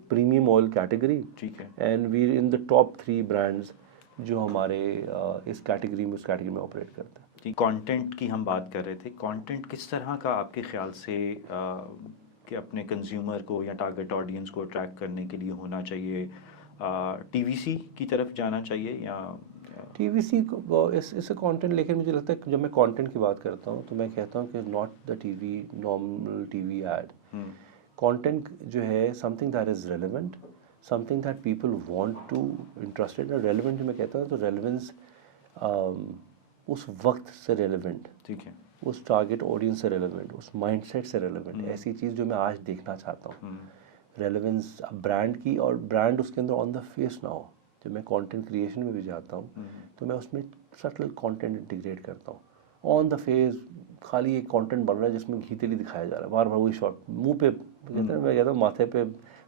premium oil category, ठीक है, and we in the top 3 brands जो हमारे इस कैटेगरी में, उस कैटेगरी में ऑपरेट करते हैं। जी, कंटेंट की हम बात कर रहे थे। कंटेंट किस तरह का आपके ख्याल से कि अपने कंज्यूमर को या टारगेट ऑडियंस को अट्रैक्ट करने के लिए होना चाहिए? TVC की तरफ जाना चाहिए या TVC को इससे कंटेंट, लेकिन मुझे लगता है कि जब मैं कंटेंट की बात करता हूँ तो मैं कहता हूँ कि not the TV normal TV ad, content जो है something that is relevant, something that people want to interested. Relevant मैं कहता हूँ तो रेलेवेंस उस वक्त से रेलेवेंट, ठीक है, उस टारगेट ऑडियंस से रेलेवेंट, उस माइंडसेट से रेलेवेंट, ऐसी चीज़ जो मैं आज देखना चाहता हूँ। रेलेवेंस ब्रांड की, और ब्रांड उसके अंदर ऑन द फेस ना हो। जब मैं कंटेंट क्रिएशन में भी जाता हूँ तो मैं उसमें सटल कंटेंट इंटीग्रेट करता हूँ। ऑन द फेस खाली एक कंटेंट बन रहा है जिसमें घी तेली दिखाया जा रहा है, बार बार वही शॉट, मुंह पे कहते हैं, मैं कहता हूँ माथे पे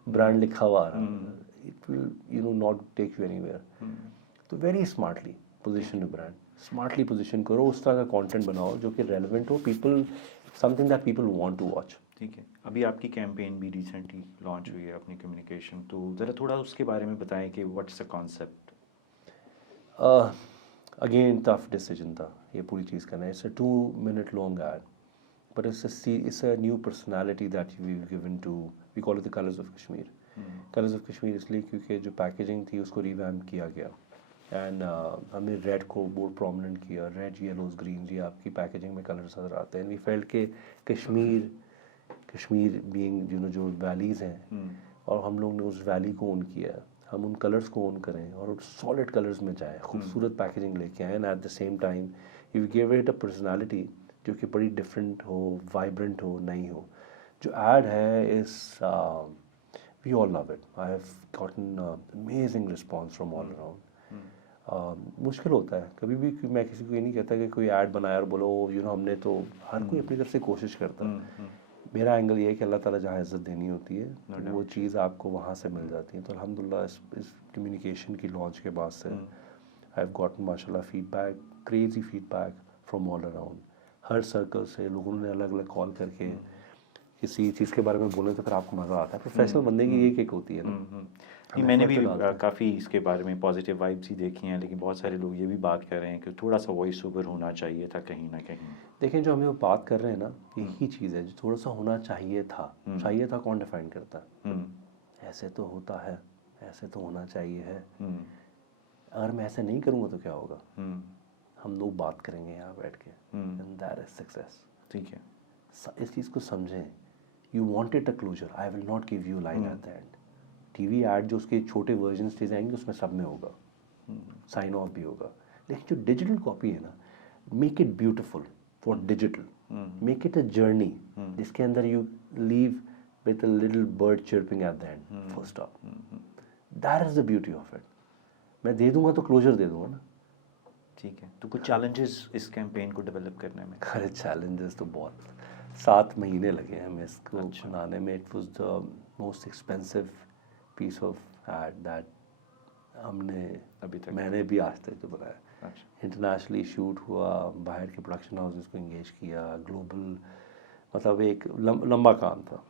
ब्रांड लिखा हुआ आ रहा है, it will not take you anywhere. तो very smartly position you brand, smartly position करो, उस तरह का कंटेंट बनाओ जो कि रेलेवेंट हो, people something that people want to watch. ठीक है, अभी आपकी कैंपेन भी रिसेंटली लॉन्च हुई है अपनी कम्युनिकेशन, तो ज़रा थोड़ा उसके बारे में बताएं कि what's the concept? Again tough decision था ये पूरी चीज़ करना। It's a 2 minute long ad, but it's a new personality that we given to, we call it the colours of Kashmir. Colours of Kashmir इसलिए क्योंकि जो पैकेजिंग थी उसको रिवैम्प किया गया, एंड हमने रेड को बहुत प्रोमिनेंट किया, रेड, येलोज, ग्रीन, ये आपकी पैकेजिंग में कलर्स नजर आते हैं। वी फेल्ट के कश्मीर बीइंग जो वैलीज़ हैं, और हम लोग ने उस वैली को ओन किया है, हम उन कलर्स को ओन करें और सॉलिड कलर्स में जाएं, खूबसूरत पैकेजिंग लेके आए, and eight the same time you give it a personality जो कि बड़ी डिफरेंट हो, वाइब्रेंट हो, नई हो। जो एड है इस we all love it, I have gotten amazing response from all around. मुश्किल होता है कभी भी, मैं किसी को ये नहीं कहता कि कोई ऐड बनाया और बोलो हमने तो, हर कोई अपनी तरफ से कोशिश करता है। मेरा एंगल ये है कि अल्लाह ताला जहाँ इज़्ज़त देनी होती है तो वो चीज़ आपको वहाँ से मिल जाती है। तो अल्हम्दुलिल्लाह इस कम्युनिकेशन की लॉन्च के बाद से आई हैव गॉटन माशाल्लाह feedback, crazy feedback from all around. Her circle से लोगों ने अलग अलग कॉल करके किसी चीज़ के बारे में बोले तो फिर आपको मज़ा आता है। प्रोफेशनल बंदे की ये किक होती है ना। मैंने भी काफ़ी इसके बारे में पॉजिटिव वाइब्स ही देखी हैं, लेकिन बहुत सारे लोग ये भी बात कर रहे हैं कि थोड़ा सा वॉइस ओवर होना चाहिए था कहीं ना कहीं। देखें जो हमें वो बात कर रहे हैं ना, यही चीज़ है जो थोड़ा सा होना चाहिए था। चाहिए था कौन डिफाइन करता है? ऐसे तो होता है, ऐसे तो होना चाहिए है। अगर मैं ऐसे नहीं करूँगा तो क्या होगा? हम लोग बात करेंगे यहाँ बैठ के, एंड दैट इज सक्सेस। ठीक है, इस चीज़ को समझें। You wanted a closure, I will not give you line at the end. TV ad जो उसके छोटे वर्जन स्टेज आएंगे उसमें सब में होगा, साइन ऑफ भी होगा। लेकिन जो डिजिटल कॉपी है ना, make it beautiful for digital, make it a journey जिसके अंदर you leave with a little bird chirping at the end, full stop. That is the beauty of it. मैं दे दूंगा तो क्लोजर दे दूंगा ना. ठीक है. तो कुछ challenges इस कैंपेन को डेवलप करने में? अरे challenges तो बहुत 7 महीने लगे हमें इसको बनाने में. It was the most expensive piece of ad that हमने अभी तक मैंने भी आज तक जो बनाया. अच्छा. इंटरनेशनली शूट हुआ, बाहर के प्रोडक्शन हाउसेस को इंगेज किया, ग्लोबल, मतलब एक लंबा काम था.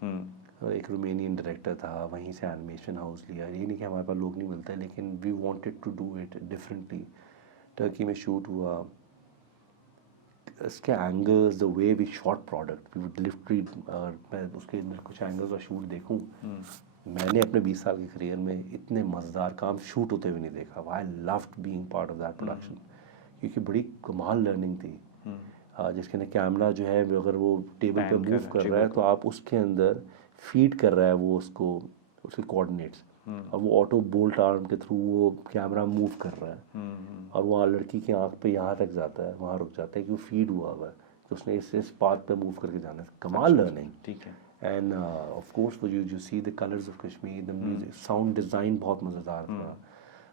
एक रोमेनियन डायरेक्टर था, वहीं से एनिमेशन हाउस लिया. ये नहीं कि हमारे पास लोग नहीं मिलते, लेकिन we wanted to do it differently. Turkey में शूट हुआ, इसके angles, the way we shot product, we would literally, मैं उसके अंदर कुछ एंगल्स और शूट देखूं, मैंने अपने 20 साल के करियर में इतने मज़ेदार काम शूट होते हुए नहीं देखा. I loved being part of that production, क्योंकि बड़ी कमाल लर्निंग थी. जिसके अंदर कैमरा जो है, अगर वो टेबल पे मूव कर रहा है तो आप उसके अंदर फीड कर रहा है वो उसको, उसके कोऑर्डिनेट्स, और वो ऑटो बोल्ट आर्म के थ्रू वो कैमरा मूव कर रहा है. और वहाँ लड़की की आंख पे यहाँ तक जाता है, वहाँ रुक जाता है कि वो फीड हुआ हुआ है, तो उसने इस पाथ पे मूव करके जाना है. कमाल लर्निंग. ठीक है. एंड ऑफ कोर्स वो you see the colours of Kashmir, the music, sound design बहुत मज़ेदार था.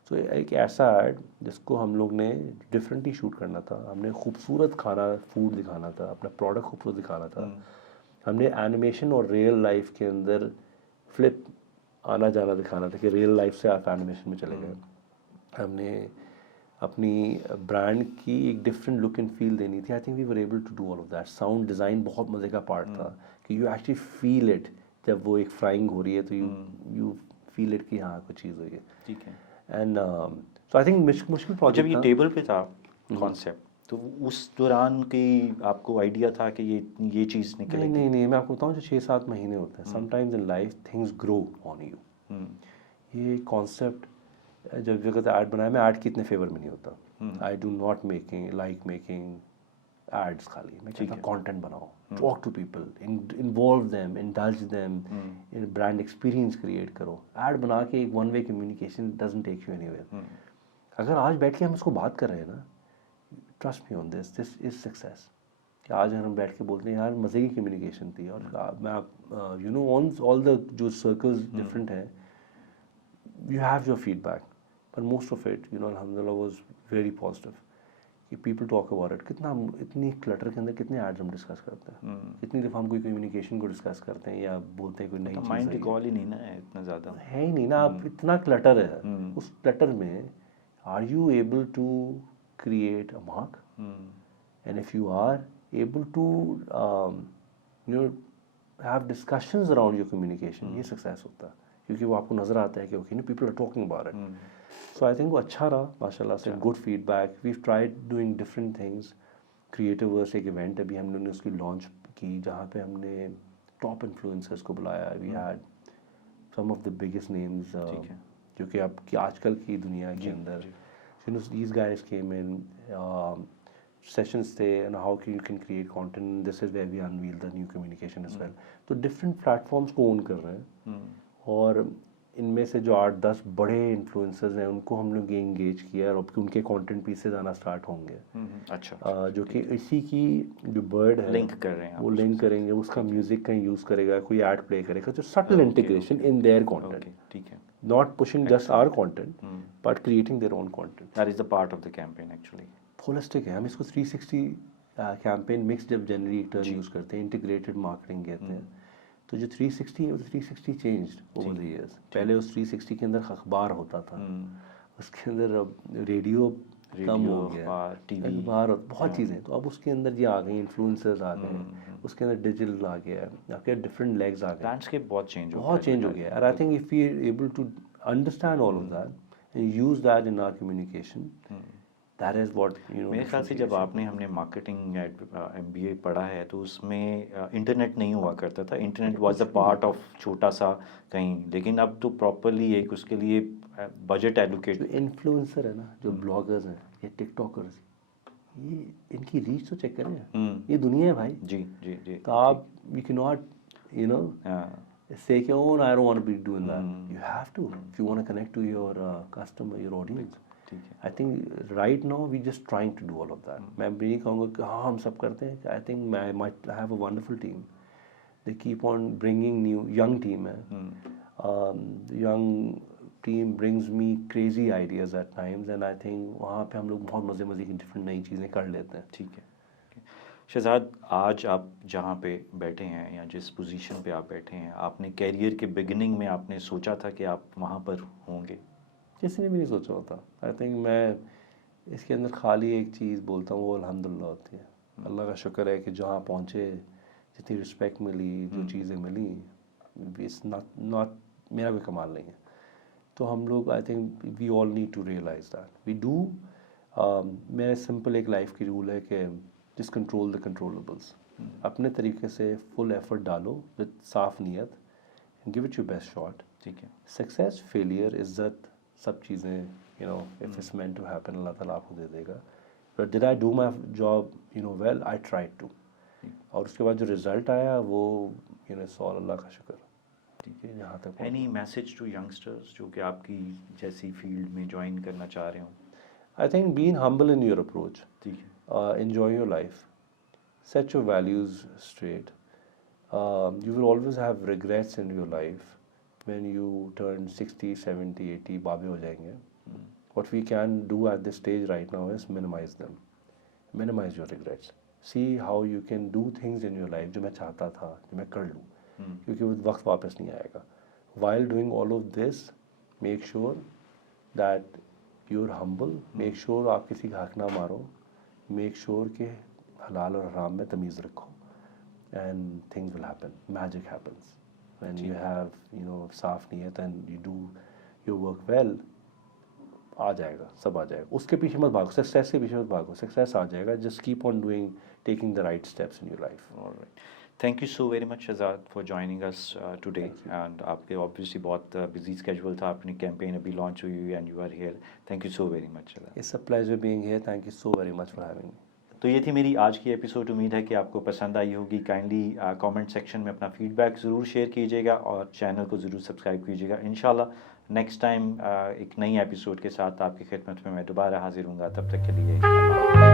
सो एक ऐसा ऐड जिसको हम लोग ने डिफरेंटली शूट करना था. हमने खूबसूरत खाना, फूड दिखाना था, अपना प्रोडक्ट खूबसूरत दिखाना था. हमने एनिमेशन और रियल लाइफ के अंदर फ्लिप आना जाना दिखाना था, कि रियल लाइफ से आप एनिमेशन में चले गए. हमने अपनी ब्रांड की एक डिफरेंट लुक एंड फील देनी थी. I think we were able to do all of that. Sound design बहुत मज़े का पार्ट था, कि यू एक्चुअली फील इट. जब वो एक फ्राइंग हो रही है तो यू फील इट कि हाँ कुछ चीज़ हुई है. ठीक है. एंड सो आई थिंक मुश्किल प्रोजेक्ट. जब ये टेबल पे था कॉन्सेप्ट, तो उस दौरान की आपको आइडिया था कि ये चीज़ निकलेगी? नहीं, मैं आपको बताऊँ, जो 6-7 महीने होते हैं, sometimes in life things grow on you. ये कॉन्सेप्ट जब जगह ऐड बनाया, मैं ऐड के इतने फेवर में नहीं होता. I do not making ads खाली. मैं कहता हूँ कंटेंट बनाओ, talk to people, involve them, indulge them in brand experience create करो. ऐड बना के एक one way communication doesn't take you anywhere. अगर आज बैठ के हम इसको बात कर रहे हैं ना, trust me on this is success. कि आज हम बैठ के बोलते हैं यार मज़े की कम्युनिकेशन थी. और मैं you know on all the जो सर्कल्स डिफरेंट हैं, you have your feedback, but most of it, you know, alhamdulillah, was very positive. कि people talk about it. कितना इतनी क्लटर के अंदर कितने एड्स हम डिस्कस करते हैं. कितनी दफ़ा हम कोई कम्युनिकेशन को डिस्कस करते हैं या बोलते हैं कोई नई चीज़. माइंड रिकॉल ही नहीं ना है इतना ज़्यादा. है ही नहीं ना. आप इतना क्लटर है. उस क्लटर में are you able to create a mark? And if you are able to you know have discussions around your communication, ये सक्सेस होता है. क्योंकि वो आपको नज़र आता है कि okay, people are talking about it. So I think वो अच्छा रहा माशाल्लाह से. Good feedback. We tried doing different things. Creative versus एक इवेंट अभी हम लोगों ने उसकी लॉन्च की, जहाँ पे हमने टॉप इन्फ्लुएंसर्स को बुलाया. We had some of the biggest names जो कि अब की आजकल की दुनिया के अंदर, you know, these guys came in. Sessions थे and how you can create content. This is where we unveil the new communication as well. तो डिफरेंट प्लेटफॉर्म्स को ओन कर रहे हैं. और इनमें से जो 8-10 बड़े इन्फ्लुएंसर्स हैं, उनको हम लोग एंगेज किया, और उनके कंटेंट पीसेज आना स्टार्ट होंगे. अच्छा. जो कि इसी की जो बर्ड है लिंक कर रहे हैं, वो लिंक करेंगे, उसका म्यूजिक कहीं यूज़ करेगा, कोई ऐड प्ले करेगा. जो subtle integration in their content. ठीक है. Not pushing just our content, but creating their own content. That is the part of the campaign actually. Holistic है. हम इसको 360 कैंपेन मिक्स जब जनरली टर्म यूज़ करते हैं, इंटीग्रेटेड मार्केटिंग कहते हैं. तो जो 360 है, वो 360 चेंज्ड ओवर द इयर्स. पहले उस 360 के अंदर अखबार होता था, उसके अंदर अब रेडियो कम हो गया, अखबार, बहुत चीज़ें. तो अब उसके अंदर ये आ गई, इन्फ्लुएंसर्स आ गए, उसके अंदर डिजिटल आ गया, आपके डिफरेंट लेग्स आ गए. लैंडस्केप बहुत चेंज हो गया. और I think if we are able to understand all of that and use that in our communication, that is what, you know. मेरे ख्याल से जब हमने मार्केटिंग MBA पढ़ा है, तो उसमें इंटरनेट नहीं हुआ करता था. Internet was a part of छोटा सा कहीं, लेकिन अब तो प्रॉपरली एक उसके लिए बजट एलोकेट. जो इन्फ्लुएंसर है ना, जो ब्लॉगर्स हैं या टिकटॉकर्स, ये इनकी रीच तो चेक करें. ये दुनिया है भाई. जी जी जी. तो आप you can not, you know, say कि oh no, I don't want to be doing that. You have to if you want to connect to your customer, your audience. I think right now we just trying to do all of that. मैं भी नहीं कहूँगा कि हाँ हम सब करते हैं. I think I might have a wonderful team. they keep on bringing new young team है. Young team brings me crazy ideas at times and I think वहाँ पे हम लोग बहुत मज़े की different नई चीज़ें कर लेते हैं. ठीक है. शहजाद, आज आप जहाँ पे बैठे हैं या जिस पोजीशन पे आप बैठे हैं, आपने कैरियर के बिगिनिंग में आपने सोचा था कि आप वहाँ पर होंगे? किसी ने भी नहीं सोचा होता. आई थिंक मैं इसके अंदर खाली एक चीज़ बोलता हूँ, वो अल्हम्दुलिल्लाह होती है. अल्लाह का शुक्र है कि जहाँ पहुँचे, जितनी रिस्पेक्ट मिली, जो चीज़ें मिली, इट्स नॉट मेरा कोई कमाल नहीं है. तो हम लोग I think we all need to realize that we do. मेरा सिंपल एक लाइफ की रूल है कि जस्ट कंट्रोल द कंट्रोलेबल्स. अपने तरीके से फुल एफर्ट डालो विद साफ नीयत and give it your best shot. ठीक है. सक्सेस, फेलियर, इज्जत, सब चीज़ें you know if it's meant to happen, Allah ताला आपको दे देगा. But did I do my job you know well? I tried to. और उसके बाद जो रिज़ल्ट आया वो यू नो सॉल अल्लाह का शुक्र. ठीक है, यहाँ तक. एनी मैसेज टू यंगस्टर्स जो कि आपकी जैसी फील्ड में ज्वाइन करना चाह रहे हो? I think being humble in your approach. ठीक है. Enjoy your life. Set your values straight. You will always have regrets in your life when you turn 60, 70, 80, बाबे हो जाएंगे. What we can do at this stage right now is minimize them. Minimize your regrets. See how you can do things in your life जो मैं चाहता था, जो मैं कर लूँ, क्योंकि वो वक्त वापस नहीं आएगा. While doing all of this, make sure that you're humble. Make sure आप किसी का हक ना मारो. Make sure कि हलाल और हराम में तमीज़ रखो. And things will happen. Magic happens. When you have you know साफ नीयत and you do your work well, आ जाएगा, सब आ जाएगा. उसके पीछे मत भागो, सक्सेस के पीछे मत भागो, सक्सेस आ जाएगा. Just keep on doing, taking the right steps in your life. All right. Thank you so very much Shahzad for joining us today. And आपके obviously बहुत busy schedule था, अपनी campaign अभी launch हुई हुई and you are here. Thank you so very much Shahzad. It's a pleasure being here. Thank you so very much for having me. तो ये थी मेरी आज की एपिसोड. उम्मीद है कि आपको पसंद आई होगी. काइंडली कमेंट सेक्शन में अपना फीडबैक ज़रूर शेयर कीजिएगा और चैनल को ज़रूर सब्सक्राइब कीजिएगा. इंशाल्लाह नेक्स्ट टाइम एक नई एपिसोड के साथ आपकी खिदमत में मैं दोबारा हाजिर हूँगा. तब तक के लिए